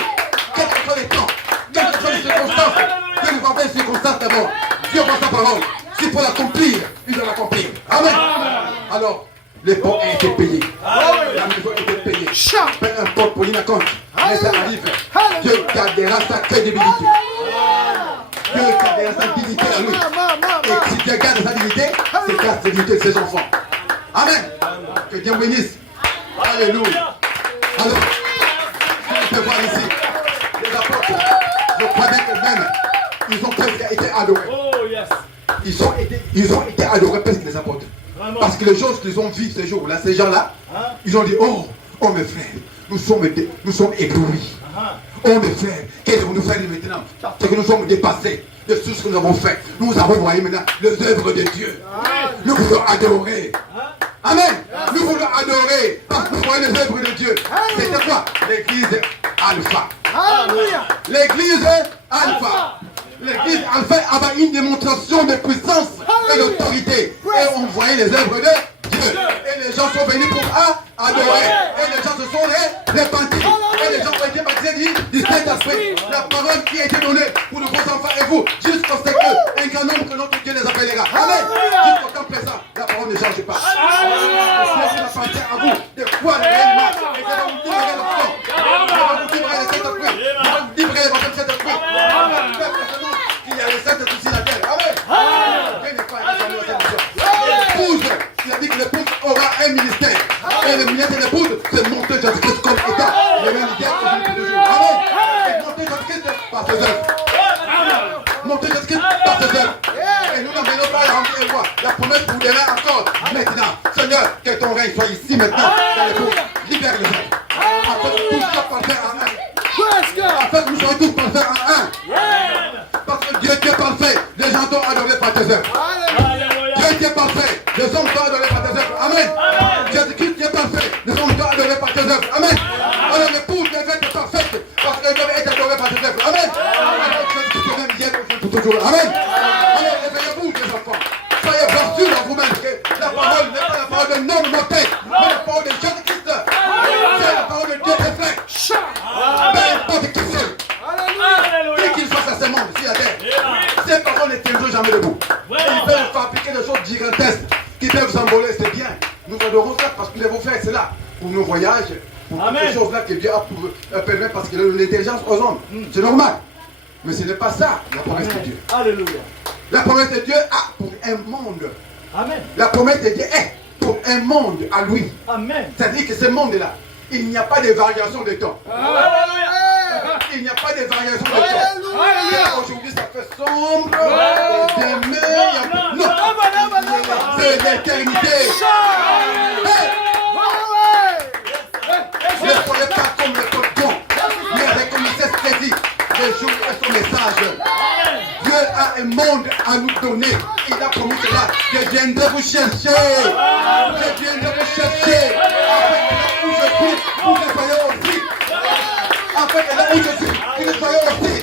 Quels que soient les temps, quelles que soient les circonstances. Dieu nous envoie les circonstances d'abord. Dieu voit sa parole. S'il faut l'accomplir, il doit l'accomplir. Amen. Alors, les bons ont été payés. La maison a été payée. Peu importe pour l'inaccompte. Mais ça arrive. Dieu gardera sa crédibilité. Dieu gardera sa dignité à lui. Et si Dieu garde sa dignité, c'est grâce à la dignité de ses enfants. Amen. Que Dieu bénisse. Alléluia. Alors, on peut voir ici, les apôtres, je crois bien qu'eux-mêmes, ils ont presque été adorés. Oh yes. Ils ont été adorés presque les apôtres. Vraiment. Parce que les gens qu'ils ont vus ces jours-là, ces gens-là, ils ont dit, oh mes frères, nous sommes éblouis. Oh mes frères, qu'est-ce que nous faisons maintenant? C'est que nous sommes dépassés de tout ce que nous avons fait. Nous avons voyé maintenant les œuvres de Dieu. Nous voulons adorer. Amen. Nous voulons adorer. Parce que nous voyons les œuvres de Dieu. C'était quoi? L'église Alpha. Hallelujah. L'église Alpha. L'église Alpha avait une démonstration de puissance et d'autorité. Et on voyait les œuvres de Dieu. Et les gens sont venus pour adorer. Et les gens se sont répandus. Et les gens ont été baptisés du Saint-Esprit. La parole qui a été donnée pour nos grands enfants et vous, jusqu'au siècle, un grand nombre que notre Dieu les appellera. Amen. Jusqu'au temps présent, la parole ne change pas. Il appartient à vous de croire réellement. Et ça va vous libérer le corps. Ça va vous libérer le Saint-Esprit. Ça va vous libérer le Saint-Esprit. Il y a le Saint-Esprit sur la terre. Amen. Dieu n'est pas étranger au Saint-Esprit. L'épouse, il a dit que l'épouse aura un ministère. Et le ministère de l'épouse, c'est montrer Jésus-Christ comme état. Le ministère aujourd'hui pour toujours. Amen. Non, mais non, pas la moi. La promesse pour demain encore. Maintenant, Seigneur, que ton règne soit ici maintenant. Dans les jours. Libère le règne. Afin que tout soit parfait en un. Afin que nous soyons tous parfaits en un. Parce que Dieu qui est parfait, les gens t'ont adoré par tes œuvres. Dieu qui est parfait, les hommes t'ont adoré par tes œuvres. Amen. Jésus-Christ qui est parfait, les hommes t'ont adoré par tes œuvres. Amen. Alors l'épouse devait être parfaite parce qu'elle devait être adorée par tes œuvres. Amen. Alors Jésus-Christ est même hier pour toujours. Amen. Alors éveillez-vous les enfants. Soyez vertueux en vous-même. La parole n'est pas la parole d'un homme mortel, mais la parole de Jésus-Christ. C'est la parole de Dieu est vraie. Peu importe qui c'est. Qui qu'il fasse à ce monde, sur la terre. Ces paroles ne tiendront jamais debout. Ils peuvent fabriquer des choses gigantesques qui peuvent s'envoler, c'est bien. Nous adorons ça parce qu'il vous faire cela pour nos voyages, pour toutes ces choses-là que Dieu a pour permettre parce qu'il a donné l'intelligence aux hommes. C'est normal. Mais ce n'est pas ça la promesse de Dieu. Alléluia. La promesse de Dieu a pour un monde. Amen. La promesse de Dieu est pour un monde à lui. Amen. C'est-à-dire que ce monde-là, il n'y a pas de variation de temps. Alléluia. Il n'y a pas de variation de temps. Aujourd'hui, ça fait sombre. Et demain, il y a... Non. C'est l'éternité. Ne soyez pas comme le coton, mais reconnaissez ce qu'il dit. Les jours et son message. Dieu a un monde à nous donner. Il a promis cela. Je viendrai vous chercher. Je viendrai vous chercher. Afin que là où je suis, vous ne soyez aussi. Afin que là où je suis, vous ne soyez aussi.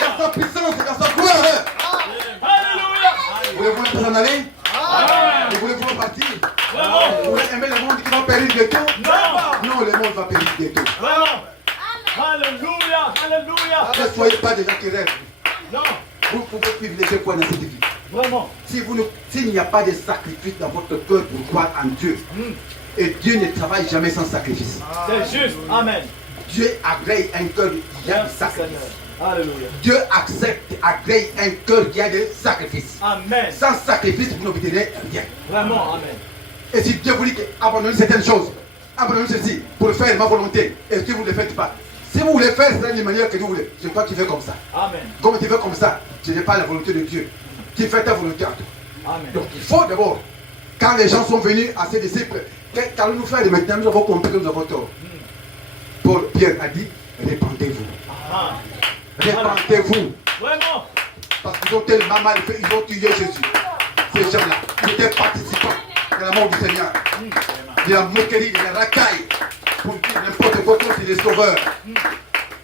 Dans sa puissance et dans sa gloire. Voulez-vous vous en aller? Vous voulez vous repartir? Vous voulez aimer le monde qui va périr de tout? Non, le monde va périr de tout. Alléluia. Alléluia. Ne soyez pas des gens qui rêvent. Non. Vous pouvez privilégier quoi dans cette vie? Vraiment. S'il n'y a pas de sacrifice dans votre cœur pour croire en Dieu, et Dieu ne travaille jamais sans sacrifice. C'est juste. Amen. Dieu agrée un cœur qui a du sacrifice. Alléluia. Dieu accepte, agrée un cœur qui a des sacrifices. Amen. Sans sacrifice, vous n'obtiendrez rien. Vraiment. Amen. Et si Dieu vous dit abandonnez certaines choses, abandonnez ceci pour faire ma volonté, et que vous ne le faites pas. Si vous voulez faire cela d'une manière que vous voulez, c'est toi qui fais comme ça. Amen. Comme tu fais comme ça, ce n'est pas la volonté de Dieu. Qui fait ta volonté à toi. Amen. Donc il faut d'abord, quand les gens sont venus à ses disciples, qu'allons-nous faire de maintenant? Nous avons compris que nous avons tort. Pierre a dit, répandez-vous. Répandez-vous. Vraiment. Parce qu'ils ont tellement mal fait, ils ont tué Jésus. Ces gens-là, ils étaient participants de la mort du Seigneur. De la moquerie, de la racaille. Pour dire n'importe quoi contre les sauveurs.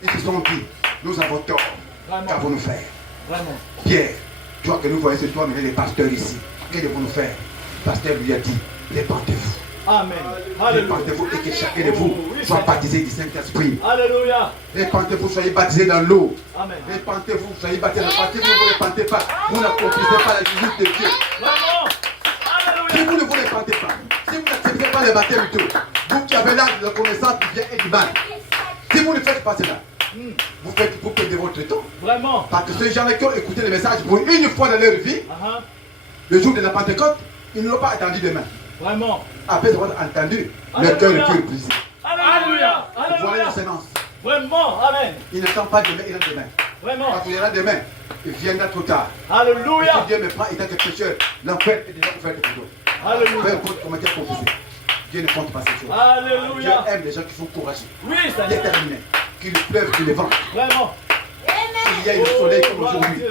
Ils se sont dit, nous avons tort. Qu'avons-nous faire? Vraiment. Pierre, toi que nous voyons ce soir, mais les pasteurs ici, que devons-nous faire? Le pasteur lui a dit, répandez-vous. Amen. Alléluia. Répandez-vous et que chacun de vous soit baptisé du Saint-Esprit. Alléluia. Répandez-vous, soyez baptisés dans l'eau. Amen. Répandez-vous, soyez baptisés dans l'eau. Parce que si vous ne vous répandez pas, vous n'accomplissez pas la justice de Dieu. Vraiment. Si Alléluia. vous ne vous répandez pas, si vous n'acceptez pas le baptême du tout, vous qui avez l'âge de la connaissance du bien et du mal, si vous ne faites pas cela, vous perdez votre temps. Vraiment. Parce que ces gens-là qui ont écouté le message pour une fois dans leur vie, le jour de la Pentecôte, ils ne l'ont pas attendu demain. Vraiment. Après avoir entendu, le cœur de Dieu est brisé. Alléluia. Voilà Alléluia. la sémence. Vraiment. Amen. Il n'attend pas demain, il a demain. Vraiment. Parce qu'il y aura demain, il viendra trop tard. Et Alléluia. si Dieu me prend étant que pécheur, l'enfer est déjà ouvert pour toi. Peu Alléluia. importe comment tu es composé, Dieu ne compte pas ces choses. Dieu Alléluia. aime les gens qui sont courageux, Oui, Seigneur. déterminés, qui ne pleuvent que le vent. Vraiment. Il y a le soleil comme aujourd'hui.